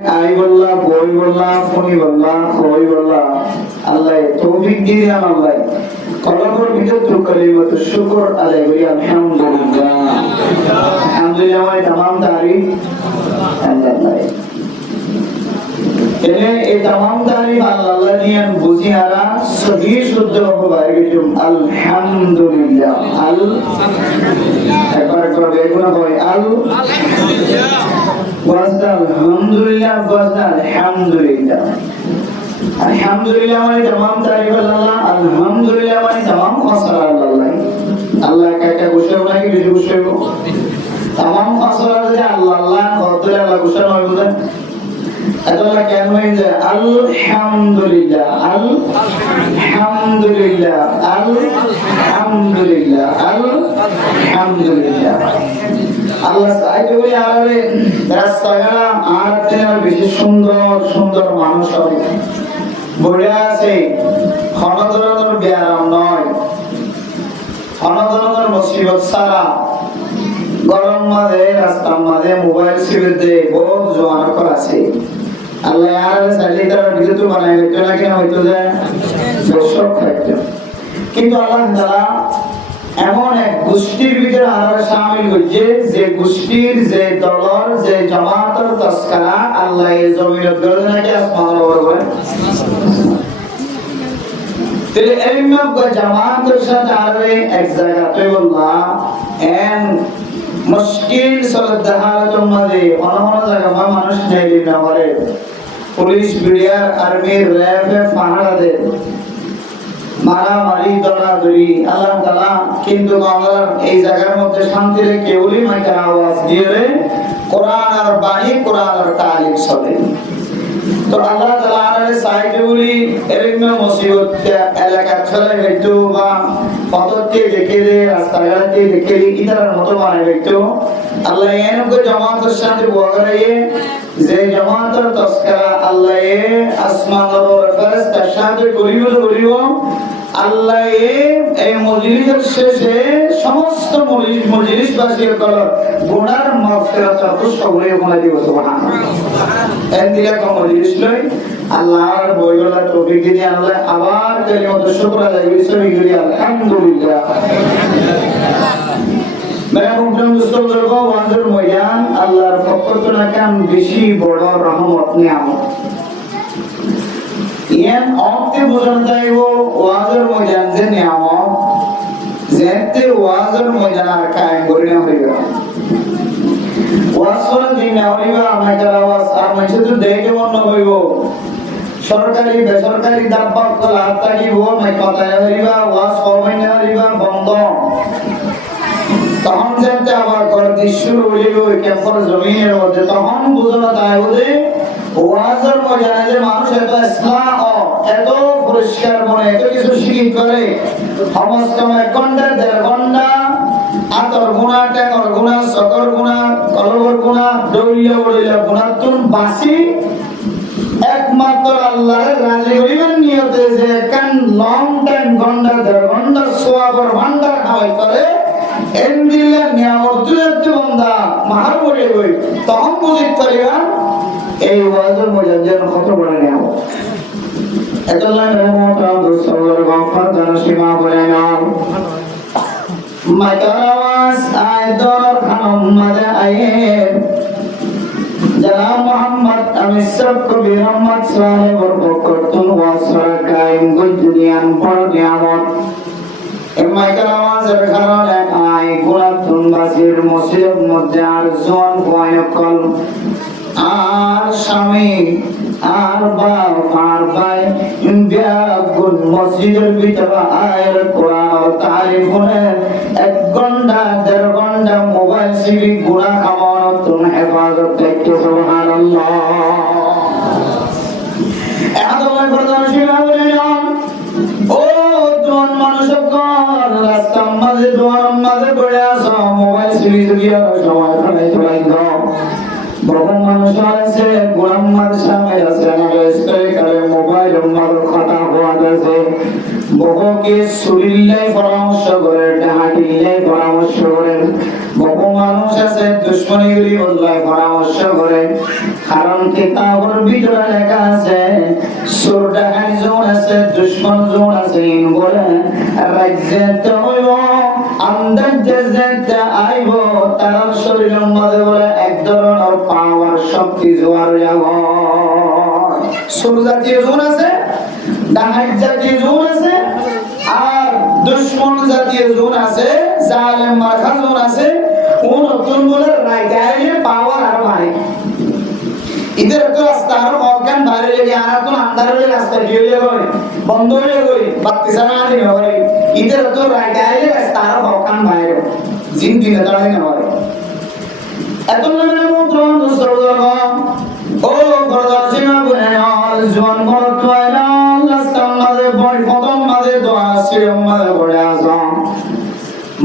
I বললা, বই বললা, ফোনি বললা, খই বললা, আল্লাহ তৌফিক দিয়ে দেন। আল্লাহ কলমের ভিতর তো কালিমাত শুকর আদায় করি। আলহামদুলিল্লাহ, আলহামদুলিল্লাহ মানে तमाम तारीफ আল্লাহ। এই तमाम तारीफ আল্লাহ নিয়ে বুঝি আরা সহি শুদ্ধ হবে গেছুম আলহামদুলিল্লাহ। একবার করবে কোন হয় আলহামদুলিল্লাহ, আলহামদুলিল্লাহ, আলহামদুলিল্লাহ। আলহামদুলিল্লাহ মানে तमाम तारीफ আল্লাহ, আলহামদুলিল্লাহ মানে तमाम খসরা আল্লাহ। আল্লাহ কাকে খুশি হবে নাকি বেশি খুশি হবে? तमाम খসরা যে আল্লাহ আল্লাহ কতরে আল্লাহ খুশি হয় বুঝেন? আল্লাহ কেন হইছে আলহামদুলিল্লাহ, আলহামদুলিল্লাহ, আলহামদুলিল্লাহ, আলহামদুলিল্লাহ। আল্লাহ চাইতে বলি আরে রাস্তাঘাট আর তেনার বেশি সুন্দর সুন্দর মানুষ হবে বলে আছে। কোনো ধরনের ব্যায়াম নয়, কোনো ধরনের মুসিবত ছাড়া গরম মাঝে রাস্তার মাঝে মোবাইল সিলেতে বহুত জোয়ান আছে। আল্লাহ আর চাইলে তারা বিদ্যুৎ বানাই হইতো না কিনা হইতো যে সব থাকতো। কিন্তু আল্লাহ তাআলা এমন এক গোষ্ঠীর ভিতরে আমরা শামিল হইছে যে গোষ্ঠীর যে দলর যে জামাতের তস্করা আল্লাহ এই জমিনত করে নাকি আসমানের উপরে। তেরে এমন জামাতের সাথে আরে এক জায়গাতে বললা এন মুশকিল সরদ হালাতের মাঝে অন্য জায়গা মানুষ নেই না করে পুলিশ বিডিআর আর্মি র্যাব পাহাড়াদের মারামারি দৌড়াদৌড়ি আল্লাহ তাআলা কিন্তু আমাদের এই জায়গার মধ্যে শান্তি রেখে ওলি মাইকার আওয়াজ দিয়ে কোরআন আর বাণী কোরআন আর তালিম চলে। তো আল্লাহ তাআলা আর সাইডে বলি এরকম মুসিবত এলাকা ছড়াই হইতো বা পথতে দেখে দে রাস্তাঘাটে দেখে ইতার মতো বানাই হইতো। আল্লাহ এনকে জামাতের সাথে বগারে যে জামাতের তস্করা আল্লাহ আসমানের ফেরেশতার সাথে করিব আল্লাহ এই মজলিসের শেষে সমস্ত মজলিসবাসীর গুনার মাগফিরাত সবরে গুনাহ দিব সুবহানাল্লাহ। এন্দিলা কোন মজলিস লই আল্লাহর বইলা তৌফিক দিয়ে আল্লাহ আবার কালিমাত শুকর আদায় করি আলহামদুলিল্লাহ। মেরা মুকরম দোস্তর গো ওয়াজের ময়দান আল্লাহর পক্ষ থেকে কাম বেশি বড় রহমত নিয়ামত ইয়ান অক্তে বোঝানো যাইব ওয়াজের ময়দান যে নিয়ামত যেতে ওয়াজের ময়দান আর কায়েম করে না হইবা। ওয়াজ করা দিন না হইবা আমাদের আওয়াজ আর মাঝে তো দেখে মন হইব সরকারি বেসরকারি দাব্বা কলা তাকিব মাই কথা হইবা ওয়াজ করবে না হইবা বন্ধ। তখন যেতে আবার কর দৃশ্য হইব ক্যাম্পাস জমিনের মধ্যে তখন বুঝানো যায় যে ওয়াজের ময়দানে যে মানুষ এত ইসলাম এত পরিষ্কার মনে এত কিছু শিখিত করে সমস্ত 1 ঘন্টা 1.5 ঘন্টা আতর গুণা টেকর গুণা সকর গুণা কলবর গুণা দৌড়িয়া উড়িয়া গুণাতুন বাসি একমাত্র আল্লাহর রাজি হইবেন নিয়তে যে কান লং টাইম ঘন্টা 1.5 ঘন্টা সোয়াবর ভান্ডার খাওয়াই করে এন্দিলা নিয়ামত দুইতে বন্দা মার পড়ে গই তখন বুঝিত পারিবা এই ওয়াজের মজার কত বড় নিয়ামত। এতলা রহমত দোস্তর গফর জানসীমা বলে নাও মাইকার আওয়াজ আয়দর খানম মাদে আয়ে জনাব মোহাম্মদ আমির সাহেব কবির আহমদ সাহেবের বকরতুন ওয়াসরা কায়েম গুজরিয়ান বড় নিয়ামত। মাইকার আওয়াজের কারণে আয় গুণাতুন বাসির মসজিদের মধ্যে আর জন বয়কল আর স্বামী আর বাপ আর ভাই ব্যাগুন মসজিদের ভিতরে আয়ের কোরআন ও তারিফ শুনে 1 ঘন্টা 1.5 ঘন্টা মোবাইল সিবি গুনাহ খাওয়ানো তুমি হেফাজত দেখতে সুবহানাল্লাহ। এত বড় প্রধান শিবা বলে যান ও জোয়ান মানুষগণ রাস্তার মাঝে দোয়ার মাঝে পড়ে আসো মোবাইল সিবি দিয়ে সময় কাটাই দাও। বহু মানুষ আছে গোলাম মাদ্রাসায় আছে আমাদের স্ট্রাইকারে মোবাইল নম্বর খাতা হওয়া আছে বহু কি সুরিল্লাই পরামর্শ করে হাঁটিল্লাই পরামর্শ করে বহু মানুষ আছে দুশ্মনীগুলি বদলায় পরামর্শ করে কারণ কিতাবের ভিতরে লেখা আছে সূরা হাজর আছে দুশমন জোন আছে বলে রাজ্যে তো আন্দাজ যেতে আইব তার শরীরের মধ্যে বলে এক ধরনের পাওয়ার শক্তি জোয়ার যাব সুর জাতীয় জোন আছে ডাহাত জাতীয় জোন আছে আর দুশমন জাতীয় জোন আছে জালেম মার্কা জোন আছে ও নতুন বলে রাইডাইলে পাওয়ার আর ভাই ইদের তো রাস্তা আর অজ্ঞান বাইরে লেগে আর তো আন্ধারে রাস্তা দিয়ে গই বন্ধ হয়ে গই বাতি সারা আনি হয় ইদের তো রাইডাইলে রাস্তা আর অজ্ঞান বাইরে জিন দিনে দাঁড়ায় না হয় এত নামে মন্ত্র সরব ও বড়দার সীমা গুনে জীবন বড় তোয়না লাস্তাম মাঝে বড় প্রথম মাঝে দোয়া শিরম মাঝে পড়ে আসম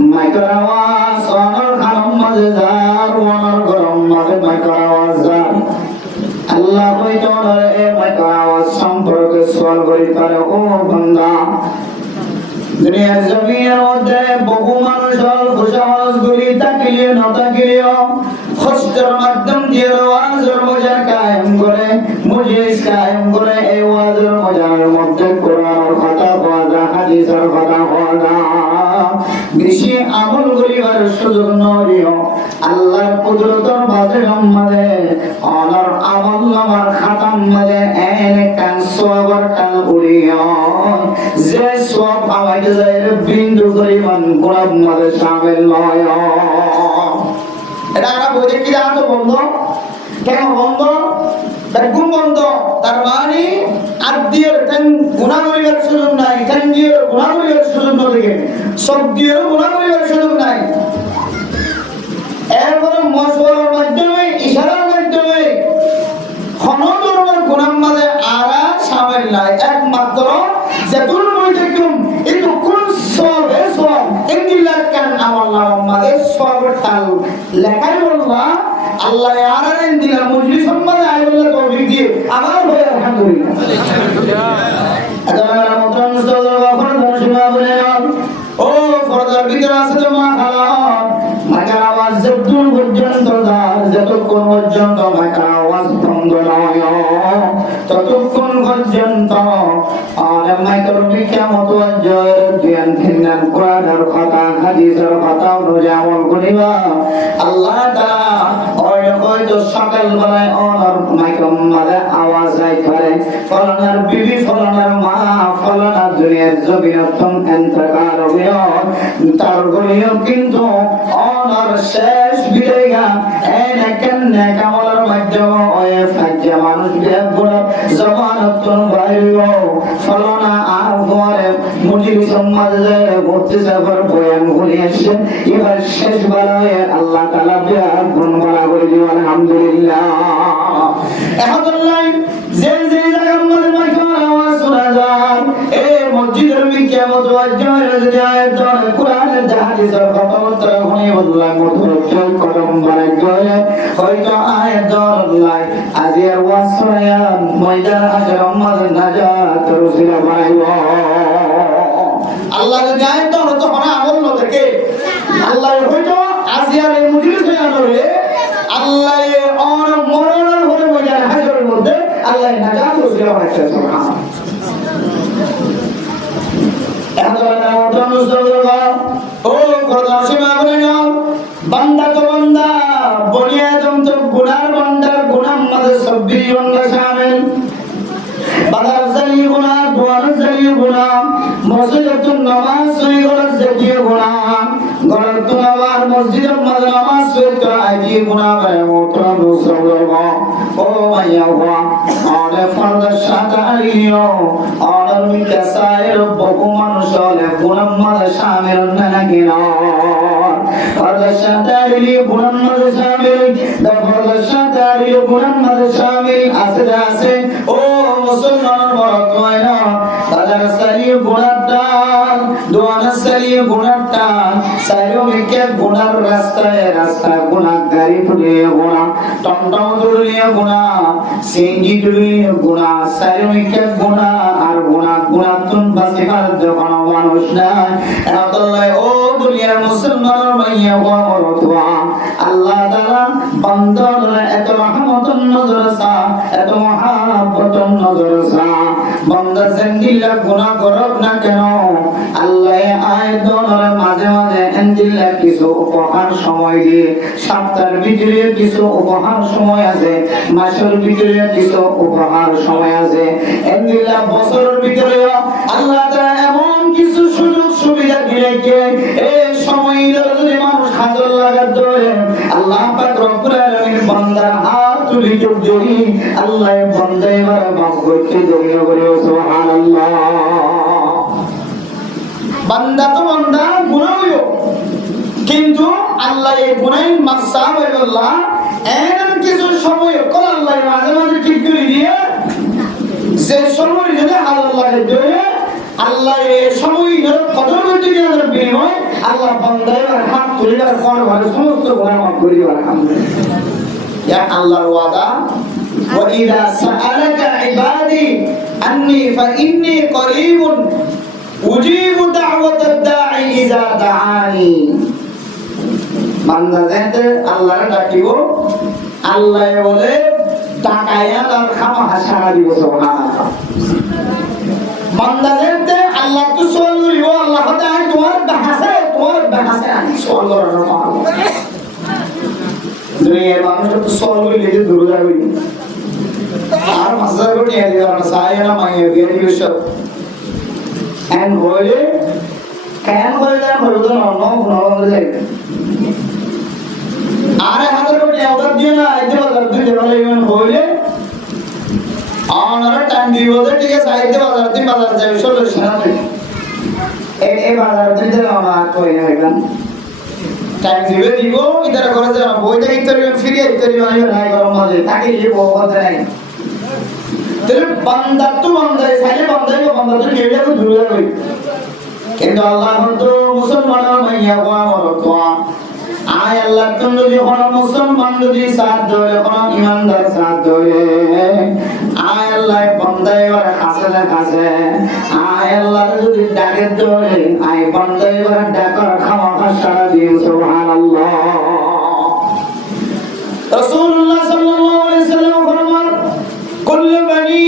মাইকের আওয়াজ অনর খানম মাঝে যার অনর গরম মাঝে মাইকের আওয়াজ যার আল্লাহ হইতো এ মাইকের আওয়াজ সম্পর্কে সওয়াল করি পারে ও বান্দা দুনিয়ার জমিনের মধ্যে বহু মানুষ খুশামজগুলি তাকিলিও না তাকিলিও কষ্টের মাধ্যম দিয়ে ওয়াজের মজা কায়েম করে মুজলিস কায়েম করে এই ওয়াজের মজার মধ্যে কোরআনের কথা ওয়াজা হাদিসের কথা ওয়াজা বেশি আমল করিবার সুযোগ নয় আল্লাহর কুদরতের বাজে সম্মানে অনর আমল নামার খাতাম মাঝে এক সওয়াবের কাল উড়িয়া যে সওয়াব আমাকে যায় বিন্দু পরিমাণ গুনাহ মাঝে শামিল নয় এটা আমরা বই দেখি জানো বন্ধ কেন বন্ধ বেগুন বন্ধ তার মানে আদিয়ের তেন গুনাহ করিবার সুযোগ নাই তেন দিয়ে গুনাহ করিবার সুযোগ নয় সব দিয়ে গুনাহ করিবার সুযোগ নাই এরপরে মশওয়ারার মাধ্যমে ইশারার মাধ্যমে কোনো ধরনের গুনাহ মাঝে আরা শামিল নাই একমাত্র যেতুল মুইতাকুম কিন্তু কোন সবে সব ইন্দিল্লাহ কান আল্লাহ মাঝে সবের তাল লেখাই বলবা আল্লাহ আরারেন দিলা মুজলিস সম্মানে আল্লাহ তৌফিক দিয়ে আমার ভাই আলহামদুলিল্লাহ আল্লাহ রহমতুল্লাহ মুস্তাফা ফরদার সীমা বলে ও ফরদার ভিতরে আছে তো মা খালাম মাকার আওয়াজ যতক্ষণ পর্যন্ত যতক্ষণ পর্যন্ত মাকার আওয়াজ বন্ধ নয় ততক্ষণ পর্যন্ত আর মাইকের কিয়ামত ওয়াজের জ্ঞান ধ্যান কোরআনের কথা হাদিসের কথা অনুযায়ী আমল করিবা আল্লাহ তাআলা হয়তো সকাল বেলায় ওনার মাইকের মাঝে আওয়াজ আই করে ফলানার বিবি ফলানার মা ফলানার দুনিয়ার জমিনতম ইন্তেকাল হইয়া তার গলিও কিন্তু ওনার শেষ বিদায়গা এনেকেন নেকামলের মাধ্যমে ওই ফাজ্জা মানুষ বিয়াগুলো জবানতন বাইরিও ফলানা আর পরে মুজিবি সমাজে ভর্তি সাফার বয়ান করে আসে এবার শেষ বেলায় আল্লাহ তাআলা বিয়ার গুণ বলা করে দিও আলহামদুলিল্লাহ আলহামদুলিল্লাহ যে যে জায়গার মধ্যে মাইকের আওয়াজ শোনা যায় এই মসজিদের কিয়ামত ওয়াজের যায় তো কোরআনের হাদিসের কথা মতো শুনি বললাম মুতওয়াক্কিল কদম বাড়াই গয় হয়তো আয়াত আল্লাহ আজির ওয়াজ শোনা ময়দান হাজার মাঝে নাজাত রসিলা বানাইব আল্লাহ যায় তো কোন আমল ন থাকে আল্লাহ হয়তো আজির এই মুজিব হয়ে আল্লাহ অন মরণের হলে ময়দান হাজারের মধ্যে আল্লাহ নাজাত রসিলা বানাইছে সুবহানাল্লাহ ও খোদা সীমা বলে নাও বান্দা তো বান্দা বনিয়া দম তো গুনার বান্দার গুনাহ মাঝে সবই বান্দা শামিল বাদার জালি গুনাহ দুয়ার জালি গুনাহ মসজিদে নামাজ সই গলার জাতীয় গুনাহ গলার তো নামাজ মসজিদের মাঝে নামাজ সই তো আইজি গুনাহ করে মোতরা দুসরব ও মাইয়া ওয়া আলে ফরদার সাথে আলিও আলার মিকাসায়ের বহু মানুষ হলে গুনাহ মাঝে শামিল নাকি না ফরদার সাথে আলিও গুনাহ মাঝে শামিল ফরদার সাথে আলিও গুনাহ মাঝে শামিল আছে ও মুসলমান বরক হয় না বাজার সালিয়ে গুনাহটা দোয়ানা সালিয়ে গুনাহটা সাইরো মিকে গুনার রাস্তায় গুনাহগারি পুড়িয়ে গুনাহ টমটম দৌড়িয়ে গুনাহ সিঙ্গিগুলি গুণা সাইমিকা গুণা আর গুণাতুন বাসিফার যখন মানুষ না আল্লাহ ও দুনিয়ার মুসলমান ভাইয়া ওয়া মরতুয়া আল্লাহ তাআলা বান্দার এত রহমতুন নজরসা এত মহাব্বতুন নজরসা বান্দা জিন্দিলা গুনাহ করব না কেন আল্লাহ আয়াতের মাঝে মাঝে এন্দিলা কিছু উপহার সময় দিয়ে সপ্তাহের ভিতরে কিছু উপহার সময় আছে মাসের ভিতরে কিছু উপহার সময় আছে এন্দিলা বছরের ভিতরে আল্লাহ তাআলা এমন কিছু সুযোগ সুবিধা দিয়েছে এই সময়টা যদি মানুষ হাজার লাগাত ধরে আল্লাহ পাক রব্বুল আলামিন বান্দার হাত তুলে ধরি আল্লাহ বান্দা এবার মাফ করতে দেরি করে সুবহানাল্লাহ বান্দা তো বান্দা গুনাহ হইও কিন্তু আল্লাহ এই গুনাহের মাকসাদ হইল্লাহ এমন কিছু সময় কোন আল্লাহ মাঝে মাঝে ঠিক করে দিয়ে যে সময় যদি হাজার লাগে ধরে আল্লাহ এই সময়টার কদর করতে গিয়ে আমাদের বিনিময় আল্লাহ বান্দার হাত তুলে তার ফল ভালো সমস্ত গুনাহ মাফ করে দিবেন আলহামদুলিল্লাহ ইয়া আল্লাহর ওয়াদা ওয়া ইযা সাআলাকা ইবাদি আন্নী ফাইন্নী করিবুন উজিবু দাওয়াতাদ দাঈ ইযা দাআনি বান্দা যেতে আল্লাহর ডাকিব আল্লাহ বলে ডাকায়া তার খামা সারা দিব সুবহানাল্লাহ বান্দা যেতে আল্লাহ তো সওয়াল করিব আল্লাহ তাআলা তোমার বাহাসে আমি সওয়াল করার পারবো দুনিয়ার মানুষ তো সওয়াল কইলে যে দূর যাবে আর মাসদার কোটি আদি আর সায়না মাইয়া বিয়ারি সব এন্ড বলে কেন বলে না বলে তো নরম যায় আরে হাজার কোটি অর্ডার দিয়ে না আইতে বাজার দিতে বলে ইমান বলে আনার টাইম দিব ঠিক আছে আইতে বাজার দিন বাজার যাবে সল্লিশ না এই বাজার দিতে আমার কই না এখন টাইম দিবে দিব ইদারা করে যাও বইটা ইন্টারভিউ ফ্রি ইন্টারভিউ আইবে না গরম মাঝে তাকে যে বহুত নাই তাহলে বান্দা তো বান্দা সাইলে বান্দা তো কেউ যাবে দূর যাবে কিন্তু আল্লাহ তো মুসলমানের মাইয়া ওয়া মরতুয়া আয় আল্লাহ তুমি যদি কোন মুসলমান যদি সাথ দেয় কোন ইমানদার সাথ দেয় আয় আল্লাহ বান্দা এবার কাছে আয় আল্লাহ যদি ডাকে দেয় আয় বান্দা এবার ডাকার খাওয়া সারা দিন সুবহানাল্লাহ রাসূলুল্লাহ সাল্লাল্লাহু আলাইহি সাল্লাম ফরমান কুল্লু বনি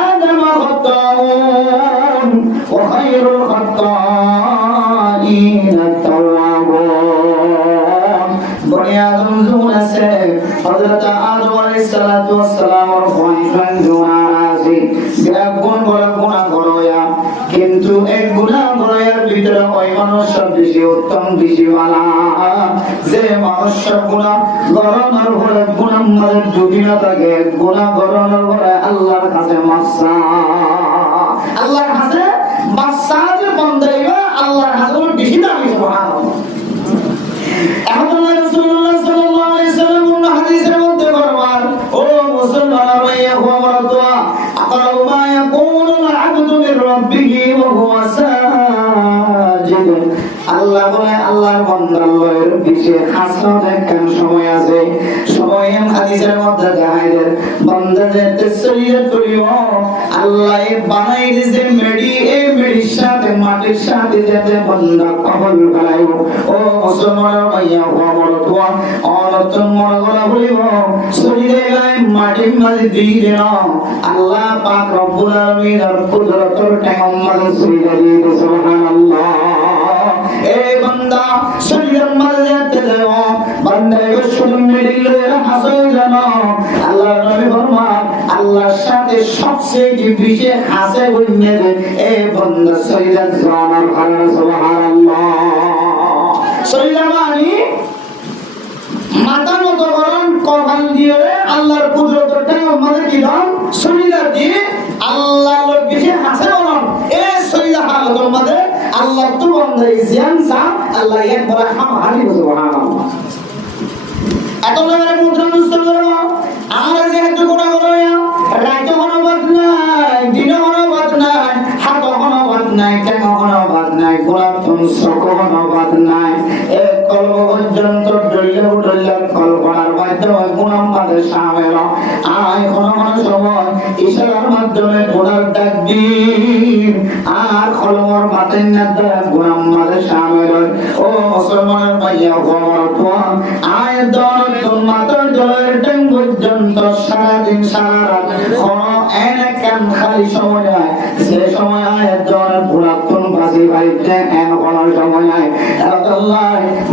আদম খাতাউন ওয়া খায়রুল খাতাইন আদম যুন আছে হযরত আদম আলাইহিস সালাতু ওয়াস সালাম এর ফয়সান গুনাহ আছে গুণ করয়া কিন্তু এই গুনাহ করার ভিতরে ওই মানুষ সব বেশি উত্তম বেশি ভালো যে মানুষ সব গুনাহ গরমের ঘরে গুনাহ মাঝে ডুবি না থাকে গুনাহ গরমের ঘরে আল্লাহর কাছে মাসা আল্লাহর কাছে মাসা যে বান্দাইবা আল্লাহর কাছে বেশি দামি সুবহানাল্লাহ এখন রাসূলুল্লাহ সাল্লাল্লাহু আলাইহি সাল্লাম অন্য হাদিসের মধ্যে ফরমান ও মুসলমান ভাইয়া ওয়া মারতুয়া আকরাবু মা ইয়াকুনু আল-আবদু মির রাব্বিহি ওয়া হুয়া সাজিদ আল্লাহ বলে আল্লাহর বান্দা আল্লাহর বেশি খাসত একটা সময় আছে সময় হাদিসের মধ্যে দেখায় দেন বান্দা যে তাসলিয়াত করিও আল্লাহ বানাই দিয়েছে মেডি এই মেডির সাথে মাটির সাথে যাতে বান্দা কবল করাইও ও মুসলমান ভাইয়া ওয়া মারতুয়া অনতন মরগলা বলিব শরীরে গায় মাটির মাঝে দিয়ে দেন আল্লাহ পাক রব্বুল আলামিন আর কুদরতের টাইম শরীরে দিয়ে সুবহানাল্লাহ এ বান্দা শরীরের মাঝে যেতে দাও বান্দা শরীর মিলিয়ে হাসে জানো আল্লাহর নবী ফরমান আল্লাহর সাথে সবচেয়ে বেশি হাসে বললে এ বান্দা শরীরের জানার ভালো সুবহানাল্লাহ শরীর মানে মাথা মতো গরম কপাল দিয়ে আল্লাহর কুদরতের টাইম মানে কি দাম শরীর দিয়ে আল্লাহর বেশি হাসে বলুন এই শরীর হালতের মধ্যে আল্লাহ তো বন্ধে জিয়ান সা আল্লাহ একবার হামাহারি সুবহানাল্লাহ এত লাগে মুদ্রা মুসলমান আর যেহেতু কোনা করিয়া রাত কোনো বাদ নাই দিন কোনো বাদ নাই হাত কোনো বাদ নাই কেন কোনো বাদ নাই গোলাপ তুমি কোনো বাদ নাই এক কলব পর্যন্ত ডলিয়া কলবনার মাধ্যমে গুণাম বাদে সামেল আয় সময় ইশারার মাধ্যমে গুনার ডাক দিন আর কলমর মাতেন না দ্বারা গুনার মাঝে শামিল হয়। ও মুসলমানের ভাইয়া আমার তো আয়াত দন মাতার জলের টাইম পর্যন্ত সারাদিন সারা রাত কোনো এনে কেন খালি সময় হয় সে সময় আয়াত দনের পুরাতন বাসি বাড়িতে এন কোনো সময় হয়। আল্লাহ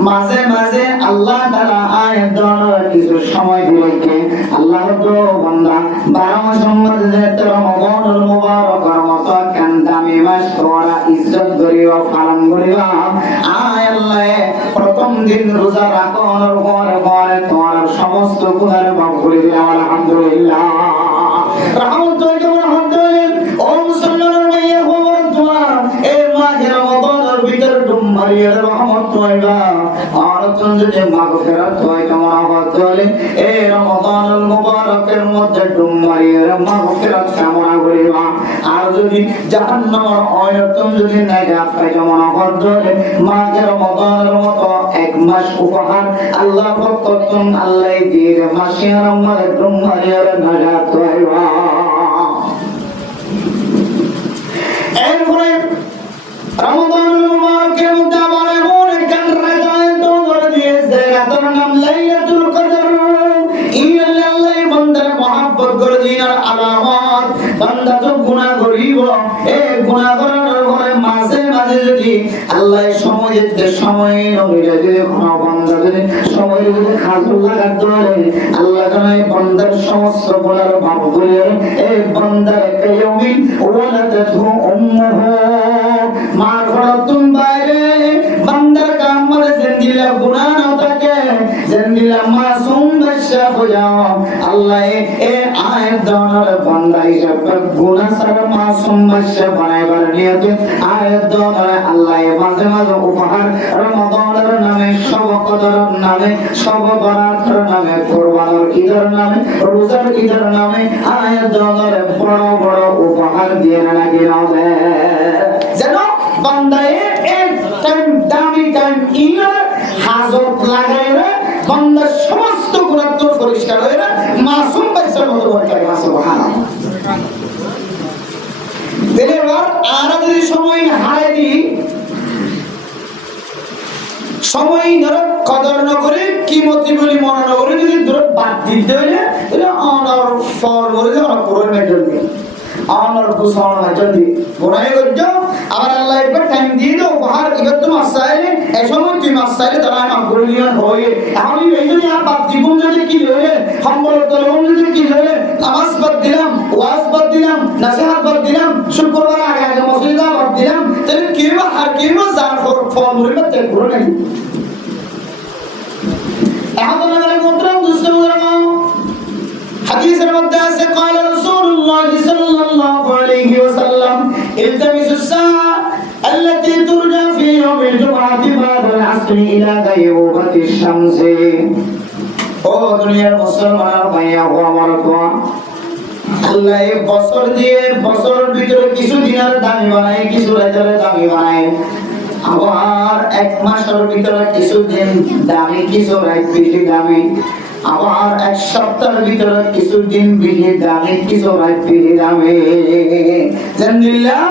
মাঝে মাঝে আল্লাহ তাআলা আয়াত দনের কিছু সময় দিলেকে আল্লাহ তো বান্দা 12 মাস মধ্যে রমজানুল মুবারকের মতো কেন দামি মাস তোরা ইজ্জত করিবা পালন করিবা। আয় আল্লাহ প্রথম দিন রোজা রাখার পরে পরে তোমার সমস্ত গুনাহ মাফ করে দিও আলহামদুলিল্লাহ। ও মুসলমানের ভাইয়া খবর তোমার এই মাঘে রমজানের ভিতর ডুব মারিয়ে রহমত হইবা আর তুমি যদি মাগফিরাত হয় তোমার আবাদ হলে এই রমজানুল মুবারকের মধ্যে ডুব মারিয়ে মাগফিরাত কামনা করিবা। আর যদি জাহান্নামের অয়তম যদি নাজাত পাই যেমন আবাদ হলে মাঘে রমজানের মতো এক মাস উপহার আল্লাহ প্রত্যেক আল্লাহ দিয়ে মাসে রমজানের ডুব মারিয়ে নাজাত হইবা। এরপরে রমজানুল মুবারকের মধ্যে আবার এমন একটা রাত আয়ত করে দিয়েছে রাতের নাম লাইলাতুল কদর। ইল্লা আল্লাহ বান্দার মহব্বত করে দিনার আলামত বান্দা তো গুনাহ করিব এই গুনাহ করার পরে মাঝে মাঝে যদি আল্লাহ সময় নমিলে যদি কোনো বান্দা যদি সময় যদি খাজুর লাগাত ধরে আল্লাহ জানে বান্দার সমস্ত গুনাহ মাফ করে এই বান্দার কায়মিন ওয়ালাদাতু উম্মুহু মার ফরাতুন বাইরে বান্দার কামরে জিন্দিলা গুনাহ না থাকে জিন্দিলা মাসুম বাদশা হইয়া আল্লাহ এই আয়াত দনের বান্দা হিসেবে গুনাহ ছাড়া মাসুম বাদশা বানাইবার নিয়তে আয়াত দনের আল্লাহ মাঝে মাঝে উপহার রমজানের নামে সব কদরের নামে সব বরাতের নামে কুরবানের ঈদের নামে রোজার ঈদের নামে আয়াত দনের বড় বড় উপহার দিয়ে নাকি নাবে যেন বান্দায়ে এক টাইম দামি টাইম ইনার হাজত লাগাইরে বান্দার সমস্ত গুনাহ তো পরিষ্কার হয়ে মাসুম বাচ্চার মতো বলতে সুবহানাল্লাহ। এবার আরা যদি সময় হারাই দিই সময় ধরে কদর না করে কিমতি বলি মনে না করে যদি ধরে বাদ দিতে হইলে এটা অনর ফল বলে আমরা পুরো মেজর দিই অনর দুসর মেজর দিই গোনাই করছো আবার আল্লাহ একবার টাইম দিয়ে দাও উপহার এবার তো মাসাইলে এই সময় তুই মাসাইলে তারা নাম করে নিয়ে হয়ে এখন এই যদি আর বাদ দিব যদি কি হয়ে সম্বল তলবন যদি কি হয়ে নামাজ বাদ দিলাম ওয়াজ বাদ দিলাম নসিহত বাদ দিলাম শুক্রবার আগে আগে মসজিদে বাদ দিলাম তাহলে কি বা আর কি বা যার ফল মরে বা তেল পুরো নাই। এখন তো নামের মন্ত্রম দুসরে উদাহরণ হাদিসের মধ্যে আছে قال رسول الله صلى الله عليه وسلم التمسوا الساعة التي ترجى في يوم الجمعة بعد العصر إلى غيبوبة الشمس। ও দুনিয়ার মুসলমান ভাইয়া ও আমার দোয়া আল্লাহ এই বছর দিয়ে বছরের ভিতরে কিছু দিনের দামি বানায় কিছু রাতের দামি বানায় আবার এক মাসের ভিতরে কিছু দিন দামি কিছু রাত বেশি দামি আবার এক সপ্তাহের ভিতরে কিছু দিন বেশি দামি কিছু রাত বেশি দামি। জানলিল্লাহ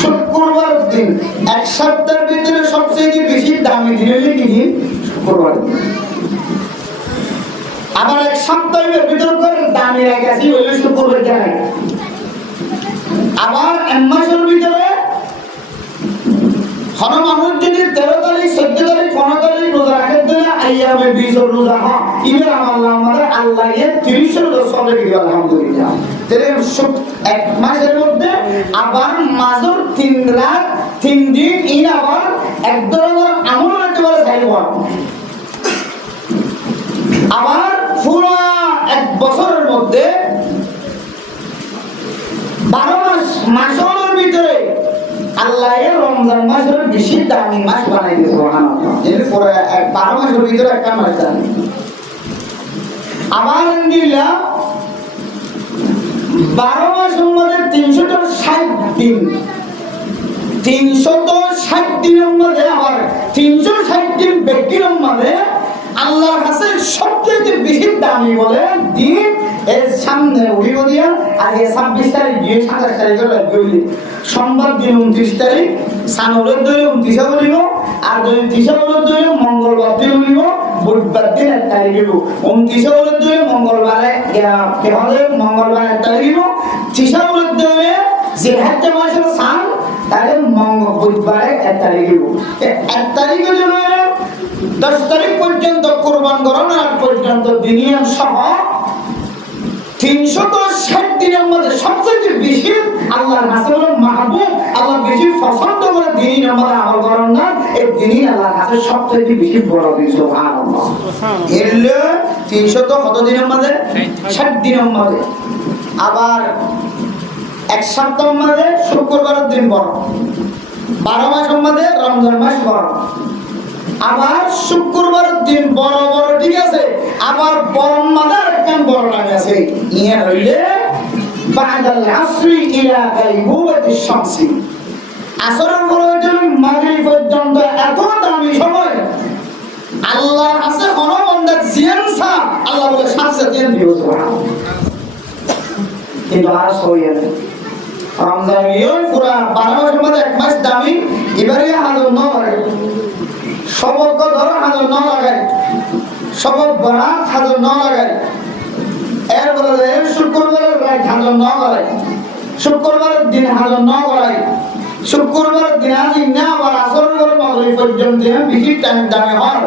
শুক্রবার দিন এক সপ্তাহের ভিতরে সবচেয়ে বেশি দামি দিন হলো কি দিন শুক্রবার। আবার এক সপ্তাহের ভিতরে করে দামি রাত আছে হলো শুক্রবার দিন। আবার এক মাসের ভিতরে হন মানুষ যদি 13 তারিখ 14 তারিখ 15 তারিখ রোজা রাখে দিলে আইয়ামে 20 রোজা হ্যাঁ ইবে আমাদের আল্লাহ এর 30 রোজা সবে কি আলহামদুলিল্লাহ। তাহলে এক মাসের মধ্যে আবার মাঝর 3 রাত 3 দিন ইন আবার এক ধরনের আমল রাখতে পারে চাইব আবার পুরো এক বছরের মধ্যে 12 মাস মাসের ভিতরে আল্লাহ এর রমজান মাসের বেশি দামি মাস বানাই দিয়েছে সুবহানাল্লাহ। এর পরে 12 মাসের ভিতরে একটা মাস দামি আবার আলহামদুলিল্লাহ 12 মাসের মধ্যে 360 দিন 360 দিনের মধ্যে আবার 360 দিন ব্যক্তির মধ্যে আল্লাহর কাছে সবচেয়ে বেশি দামি বলে দিন এর সামনে উড়িব দিয়া আজকে 26 তারিখ দিয়ে 27 তারিখে লাগবে সোমবার দিন 29 তারিখ সানউলের দই 29 বলিব আর যদি 30 বলের দই মঙ্গলবার দিন বলিব বুধবার দিন 1 তারিখ দিব 29 বলের দই মঙ্গলবারে কে হবে মঙ্গলবার 1 তারিখ দিব 30 বলের দই জিলহজ্জা মাসের সান তাহলে বুধবারে 1 তারিখ দিব 1 তারিখে জন্য 10 তারিখ পর্যন্ত কুরবান করানো আগ পর্যন্ত দিনিয়াম সহ 360 দিনের মধ্যে সবচেয়ে বেশি আল্লাহর কাছে মাহবুব আল্লাহ বেশি পছন্দ করে দিন আমরা আমল করেন না এই দিনই আল্লাহর কাছে সবচেয়ে বেশি বড় দিন সুবহানাল্লাহ এলে 300 কত দিনের মধ্যে 60 দিনের মধ্যে আবার এক সপ্তাহের মধ্যে শুক্রবারের দিন বড় 12 মাসের মধ্যে রমজান মাস বড় আবার শুক্রবারের দিন বড় বড় ঠিক আছে আবার বড় মাদার কেন বড় লাগে আছে ইয়ে হইলে বাদাল আসরি ইলা গায়বুতি শামসি আসরের পরে মাগরিব পর্যন্ত এত দামি সময় আল্লাহ আছে কোন বান্দা জিয়ানসা আল্লাহ বলে শামসে দিন দিও সুবহানাল্লাহ কিন্তু আর সইয়ে না রমজান ইয়ে পুরা 12 মাসের মধ্যে এক মাস দামি এবারে হাজার ন লাগে সবক ধরো হাজার ন লাগাই সবক বরাত হাজার ন লাগাই এর বলে শুক্রবারের রাত হাজার ন লাগাই শুক্রবারের দিন হাজার ন লাগাই শুক্রবারের দিন আজ না আবার আসরের পর মাগরিব পর্যন্ত বেশি টাইম দামে হয়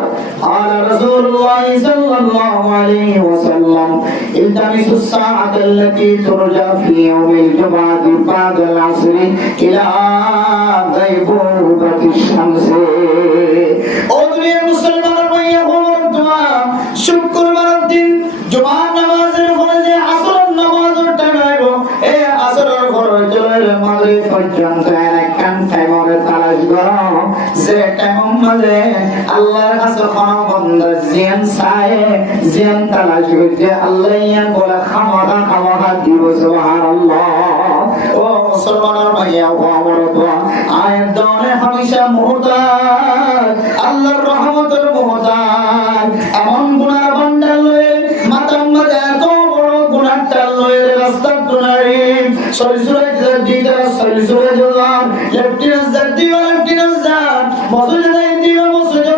আর রাসূলুল্লাহ সাল্লাল্লাহু আলাইহি ওয়াসাল্লাম ইলতামিসু সাআত আল্লাতী তুরজা ফি ইয়াউমিল জুমআতি বাদাল আসরি ইলা গায়বুতি শামসি ও দুনিয়ার মুসলমানের ভাইয়া বলুন তোমরা শুক্রবারের দিন জুমার নামাজের পরে যে আসরের নামাজের টাইম আইব এই আসরের পরে চলে মাগরিব পর্যন্ত একখান টাইমরে তালাশ করো যে টাইমের মধ্যে আল্লাহর কাছে কোনো বান্দা জিয়ান চায় জিয়ান তালাশ করতে আল্লাহ ইয়ান বলে খামাখা দিব সুবহানাল্লাহ ও মুসলমানের ভাইয়া ও আমার দোয়া আয়াত দনে হামেশা মুহতাজ আল্লাহর রহমতের মুহতাজ এমন গুনাহ বান্দা লয়ে মাতাম মাঝে এত বড় গুনাহটা লয়ে রাস্তা দুনারি সরিসুরে দিদা সরিসুরে জলান লেফটিনেন্স জাদিও লেফটিনেন্স জান মসজিদে দিও মসজিদে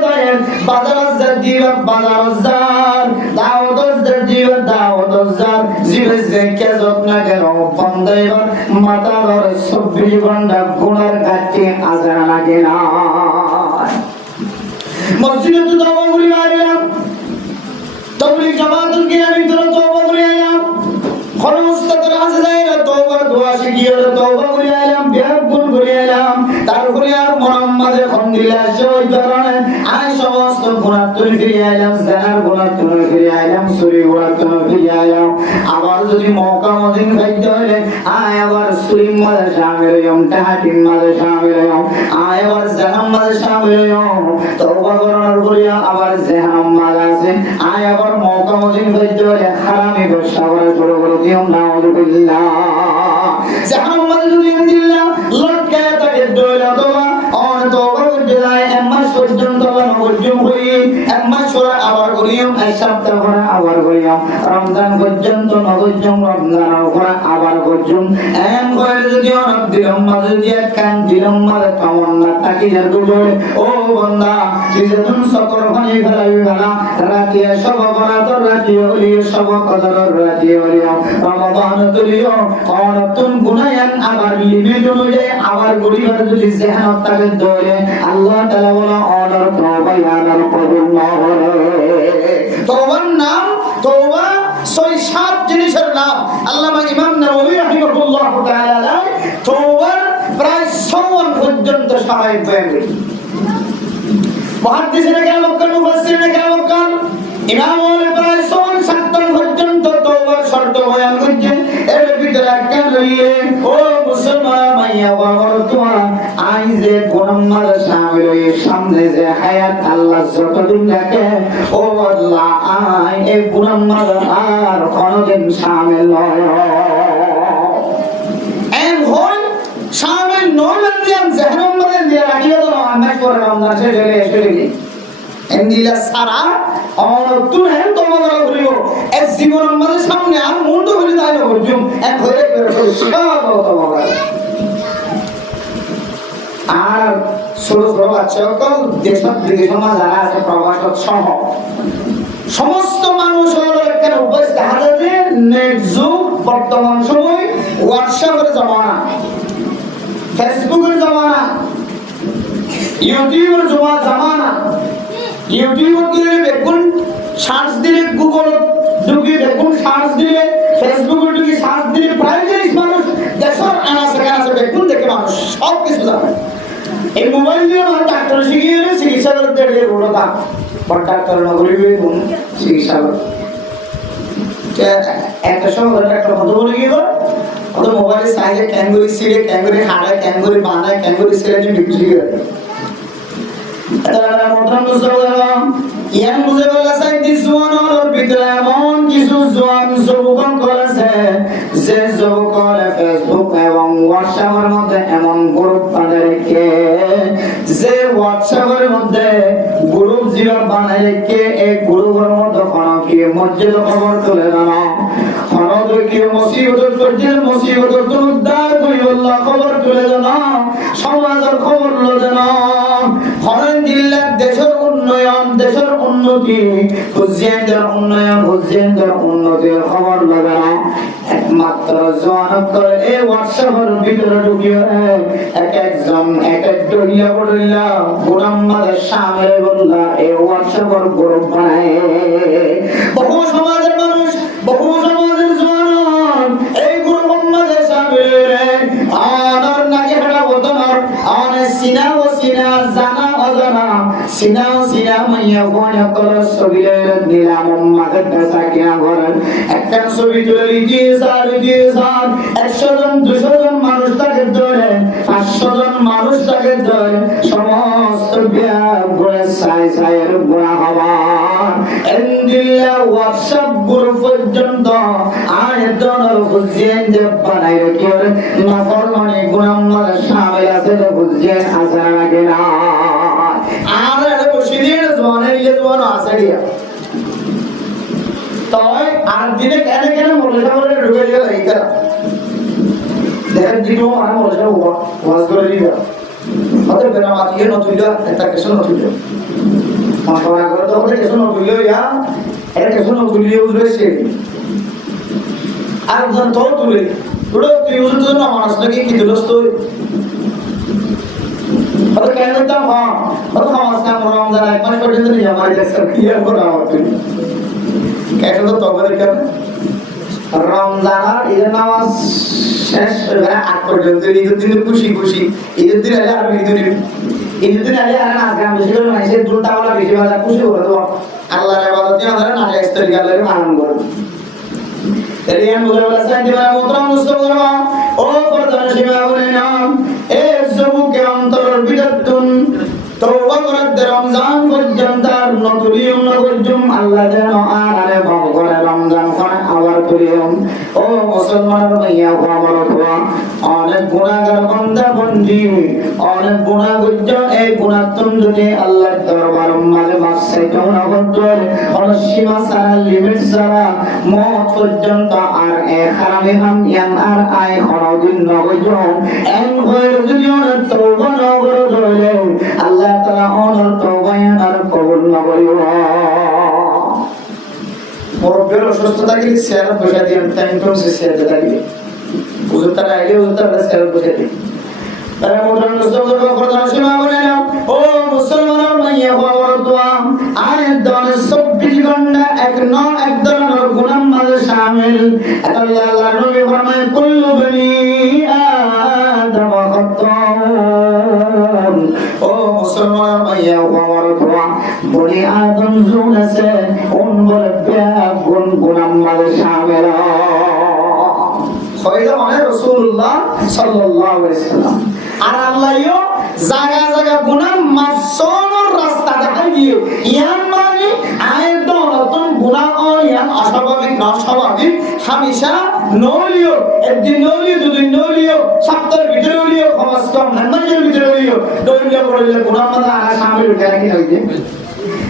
বাজার জাদিও বাজার জান দাওয়াত জাদিও দাওয়াত জান জিবে জেকে যত্ন কেন বন্দাইবার মাতার 24 ঘন্টা গুনার ঘাটে আজান লাগে না মসজিদে তো দাওয়া করি আইলাম তাবলীগ জামাতের কি আমি তো তওবা করি আইলাম খরমস্তাদের আছে যাইরা তওবা দোয়া শিখিয়ে তওবা করি আইলাম বিয়াকুল করি আইলাম তারপরে আর মুহাম্মাদের খন্দিলা সই কারণে আই সমস্ত গুনাহ তুলে ফিরে আইলাম জানার গুনাহ তুলে ফিরে আইলাম চুরি গুনাহ তুলে ফিরে আইলাম আবার যদি মওকা মদিন খাইতে হলে আয় আবার চুরি মাঝে শামিল হইম টাহাটির মাঝে শামিল হইম আয় আবার জাহান্নাম মাঝে শামিল হইম তওবা করার পরে আবার জাহান্নাম মাঝে আছে আয় আবার মওকা মদিন খাইতে হলে হারামি ব্যবসা করা শুরু করে দিও নাউযুবিল্লাহ জাহান্নাম মাঝে যদি দিল্লাহ লটকায় তাকে দইলা তোবা অন তওবা করতে যায় এক মাস পর্যন্ত নবজম হই এক মাস পরে আবার করিম এক সপ্তাহ পরে আবার করিম রমজান পর্যন্ত নবজম রমজানের পরে আবার করিম এম করে যদি অনেক দিলম মাঝে যদি একখান দিলম মাঝে তামান্না তাকি যাবে ও বান্দা তুই যখন সকর পানি ফেলাবি ফেলা রাতিয়া সব অপরাধ রাতি হলি সব কদর রাতি হলি রমজান তুলিও অনতুন গুনায়ান আবার লিমিট অনুযায়ী আবার গরিবার যদি জেহানত তাকে দলে আল্লাহ তাআলা বলা অনার তওবা ইয়ানার কবুল না হয় তওবার নাম তওবা 6-7 জিনিসের নাম আল্লামা ইমাম নাওয়ী রাহিমাহুল্লাহ তাআলা তওবার প্রায় 100 পর্যন্ত সবাই বয়ান করেছেন মুহাদ্দিসিনে কেরাম মুফাসসিরিনে কেরাম ইমাম ওয়ালি প্রায় 100 পর্যন্ত তওবার শর্ত বয়ান করেছেন এর ভিতরে একটা লইয়ে ও মুসলমান মাইয়া বাবার তোমার আই যে গুনাহ শামিল হয়ে সামনে যে হায়াত আল্লাহ যতদিন রাখে ও আল্লাহ আই এই গুনাহ আর কোনদিন শামিল নয় এম হল শামিল নয় দিন জাহান্নাম মধ্যে দিয়ে রাখিয়ে দাও আমরা করে রমজান শেষে এসে এন্দিলা সারা অন তুই তো করা হইব এক জীবন আমাদের সামনে আর মুন্ড হইলে তাই না হইজুম এক হইলে সব আর ছোট ছোট বাচ্চা সকল দেশ বিদেশ যারা আছে প্রবাসক সহ সমস্ত মানুষ হলো একটা অভ্যাস দেখা যায় যে নেট যুগ বর্তমান সময় হোয়াটসঅ্যাপের জমানা ফেসবুকের জমানা ইউটিউবের জমানা ইউটিউবে গিয়ে দেখুন সার্চ দিলে গুগল ঢুকে দেখুন সার্চ দিলে ফেসবুকে ঢুকে সার্চ দিলে প্রায় জিনিস মানুষ দেশের আনাচে কানাচে দেখুন দেখে মানুষ সব কিছু জানে এই মোবাইল দিয়ে মানুষ ডাক্তার শিখিয়ে চিকিৎসা করতে গিয়ে বড় দাম বড় ডাক্তার নগরী চিকিৎসা করে একটা সময় ডাক্তার কত বলে গিয়ে কত মোবাইলে সাইজে ক্যাঙ্গুরি সিলে ক্যাঙ্গুরি হাড়ে ক্যাঙ্গুরি বাঁধায় ক্যাঙ্গুরি সিলে বিক্রি করে ইয়ান বুঝে বলা সাইন্টিস্ট জোয়ানোর ভিতরে এমন কিছু জোয়ান যুবক করেছে যে যুবক ফেসবুক এবং হোয়াটসঅ্যাপের মধ্যে এমন গ্রুপ বানিয়ে রেখে যে হোয়াটসঅ্যাপের মধ্যে গ্রুপ জীবন বানিয়ে রেখে এই গ্রুপের মধ্যে কোনো কি মসজিদ খবর তুলে জানো কোনো কি মুসিবতের পর্যায়ে মুসিবতের উদ্ধার করি আল্লাহ খবর তুলে জানো সমাজের খবর লো জানো হরেন দিল্লার দেশের উন্নয়ন দেশের উন্নতি হুজেন্দ্র উন্নয়ন হুজেন্দ্র উন্নতির খবর লাগে না একমাত্র জনকর এই হোয়াটসঅ্যাপের ভিতরে ঢুকিয়ে এক একজন এক এক ডরিয়া বড়িলা গোলামদের সামনে বললা এই হোয়াটসঅ্যাপের গ্রুপ বানায় বহু সমাজের মানুষ বহু সমাজের জওয়ান এই গ্রুপ আমাদের সামনে আনার নাকি হাড়া বদনার আনে সিনা ও সিনা জানা অজানা সিনা ও সিনা মাইয়া গোনা কর সবিলে নিলাম মাদের কাছে কিনা করেন একটা ছবি তুলে দিয়ে স্যার 100 জন 200 জন মানুষ তাকে ধরে 500 জন মানুষ তাকে ধরে সমস্ত ব্যাগ বলে সাই সাইয়ের গোনা হবা এন্ডিলা হোয়াটসঅ্যাপ গ্রুপ পর্যন্ত আয়তনের হুজেন যে বানাই রেখে নফরমানি গুনাহগার শামিল আছে হুজেন আসার লাগে না আর এটা বসে দিয়ে জওয়ানের ইয়ে জওয়ান আছে দিয়া তাই আর দিনে কেন কেন মরলে বলে ঢুকে গেল এইটা দেখেন জিটো আর মরলে ওয়াজ করে দিবা অত বেরা মাটিয়ে নতুইলা একটা কিছু নতুইলা মাশাআল্লাহ করে তো ওটা কিছু নতুইলা ইয়া এটা কিছু নতুইলা উজরেছে আর যখন তো তুলে ওটা তুই উজর তো না মানুষ নাকি কি দিলস তুই অত কেন তা হ্যাঁ অত সমাজ কাম রমজান এক মাস পর্যন্ত নিয়ে আমার কাছে ক্লিয়ার করা হতো কেন তো তবে কেন রমজান আর ঈদের নামাজ শেষ হয়ে আগ পর্যন্ত ঈদের দিনে খুশি খুশি ঈদের দিন আলে আর ঈদের দিন আলে আর নাচ গান বেশি করে মাইছে দুলটাওয়ালা বেশি বাজা খুশি করে তো আল্লাহর ইবাদত দিয়ে আমরা নাচ স্তরি গালে আনন্দ করব তেরিয়ান বলে বলে সাইদি ভাই মোহতরম মুস্তাফা ও পর্দার সীমা বলে না এ যুবকে অন্তরের বিদতুন তওবা করার রমজান পর্যন্ত আর নতুলিয়ম নগরজুম আল্লাহ যেন আর আরে ভব করে রমজান করে আবার করিয়ম ও মুসলমানের মাইয়া আমার তোয়া অনেক গুনাহগার বান্দা বন্দি অনেক গুনাহ করছ এই গুনাহতন যদি আল্লাহর দরবার মাঝে মাসে কেমন করতে অসীমা সারা লিমিট সারা মত পর্যন্ত আর এ হারামে হাম ইয়ান আর আয় কোনদিন নগরজুম এন হয়ে যদি অনেক তওবা নগর ধরে আল্লাহ তাআলা ওনার তওবা আর কবুল না করিব মুরব্বির অসুস্থতা কি শেয়ার বসে দিয়ে টাইম তো শেয়ার দিতে লাগে উজুরটা আইলে উজুরটা শেয়ার বসে দিয়ে তারা মোটামুটি মুসলমানরা প্রধান সীমা বলে না ও মুসলমানের মাইয়া হওয়ার দোয়া আয়াত দলে 24 ঘন্টা এক ন এক ধরনের গুনাহ মাঝে শামিল আল্লাহ নবী ফরমায় কুল্লু বনি আদম খাতাউন ও মুসলমানের মাইয়া হওয়ার দোয়া বনি আদম জুন আছে উন বলে গুণ গুনাহ মাঝে শামিল হয়তো মানে রাসূলুল্লাহ সাল্লাল্লাহু আলাইহি ওয়াসাল্লাম আর আল্লাহও জায়গা জায়গা গুনাহ মাফসুনের রাস্তা দেখাই দিয়ে ইয়ান মানে আয়াত নতুন গুনাহ ও ইয়ান অস্বাভাবিক না স্বাভাবিক হামেশা নলিও একদিন নলিও দুদিন নলিও সপ্তাহের ভিতরে নলিও খমাস কম মাসের ভিতরে নলিও দৈনিক পড়লে গুনাহ মানে আর শামিল হয়ে যায়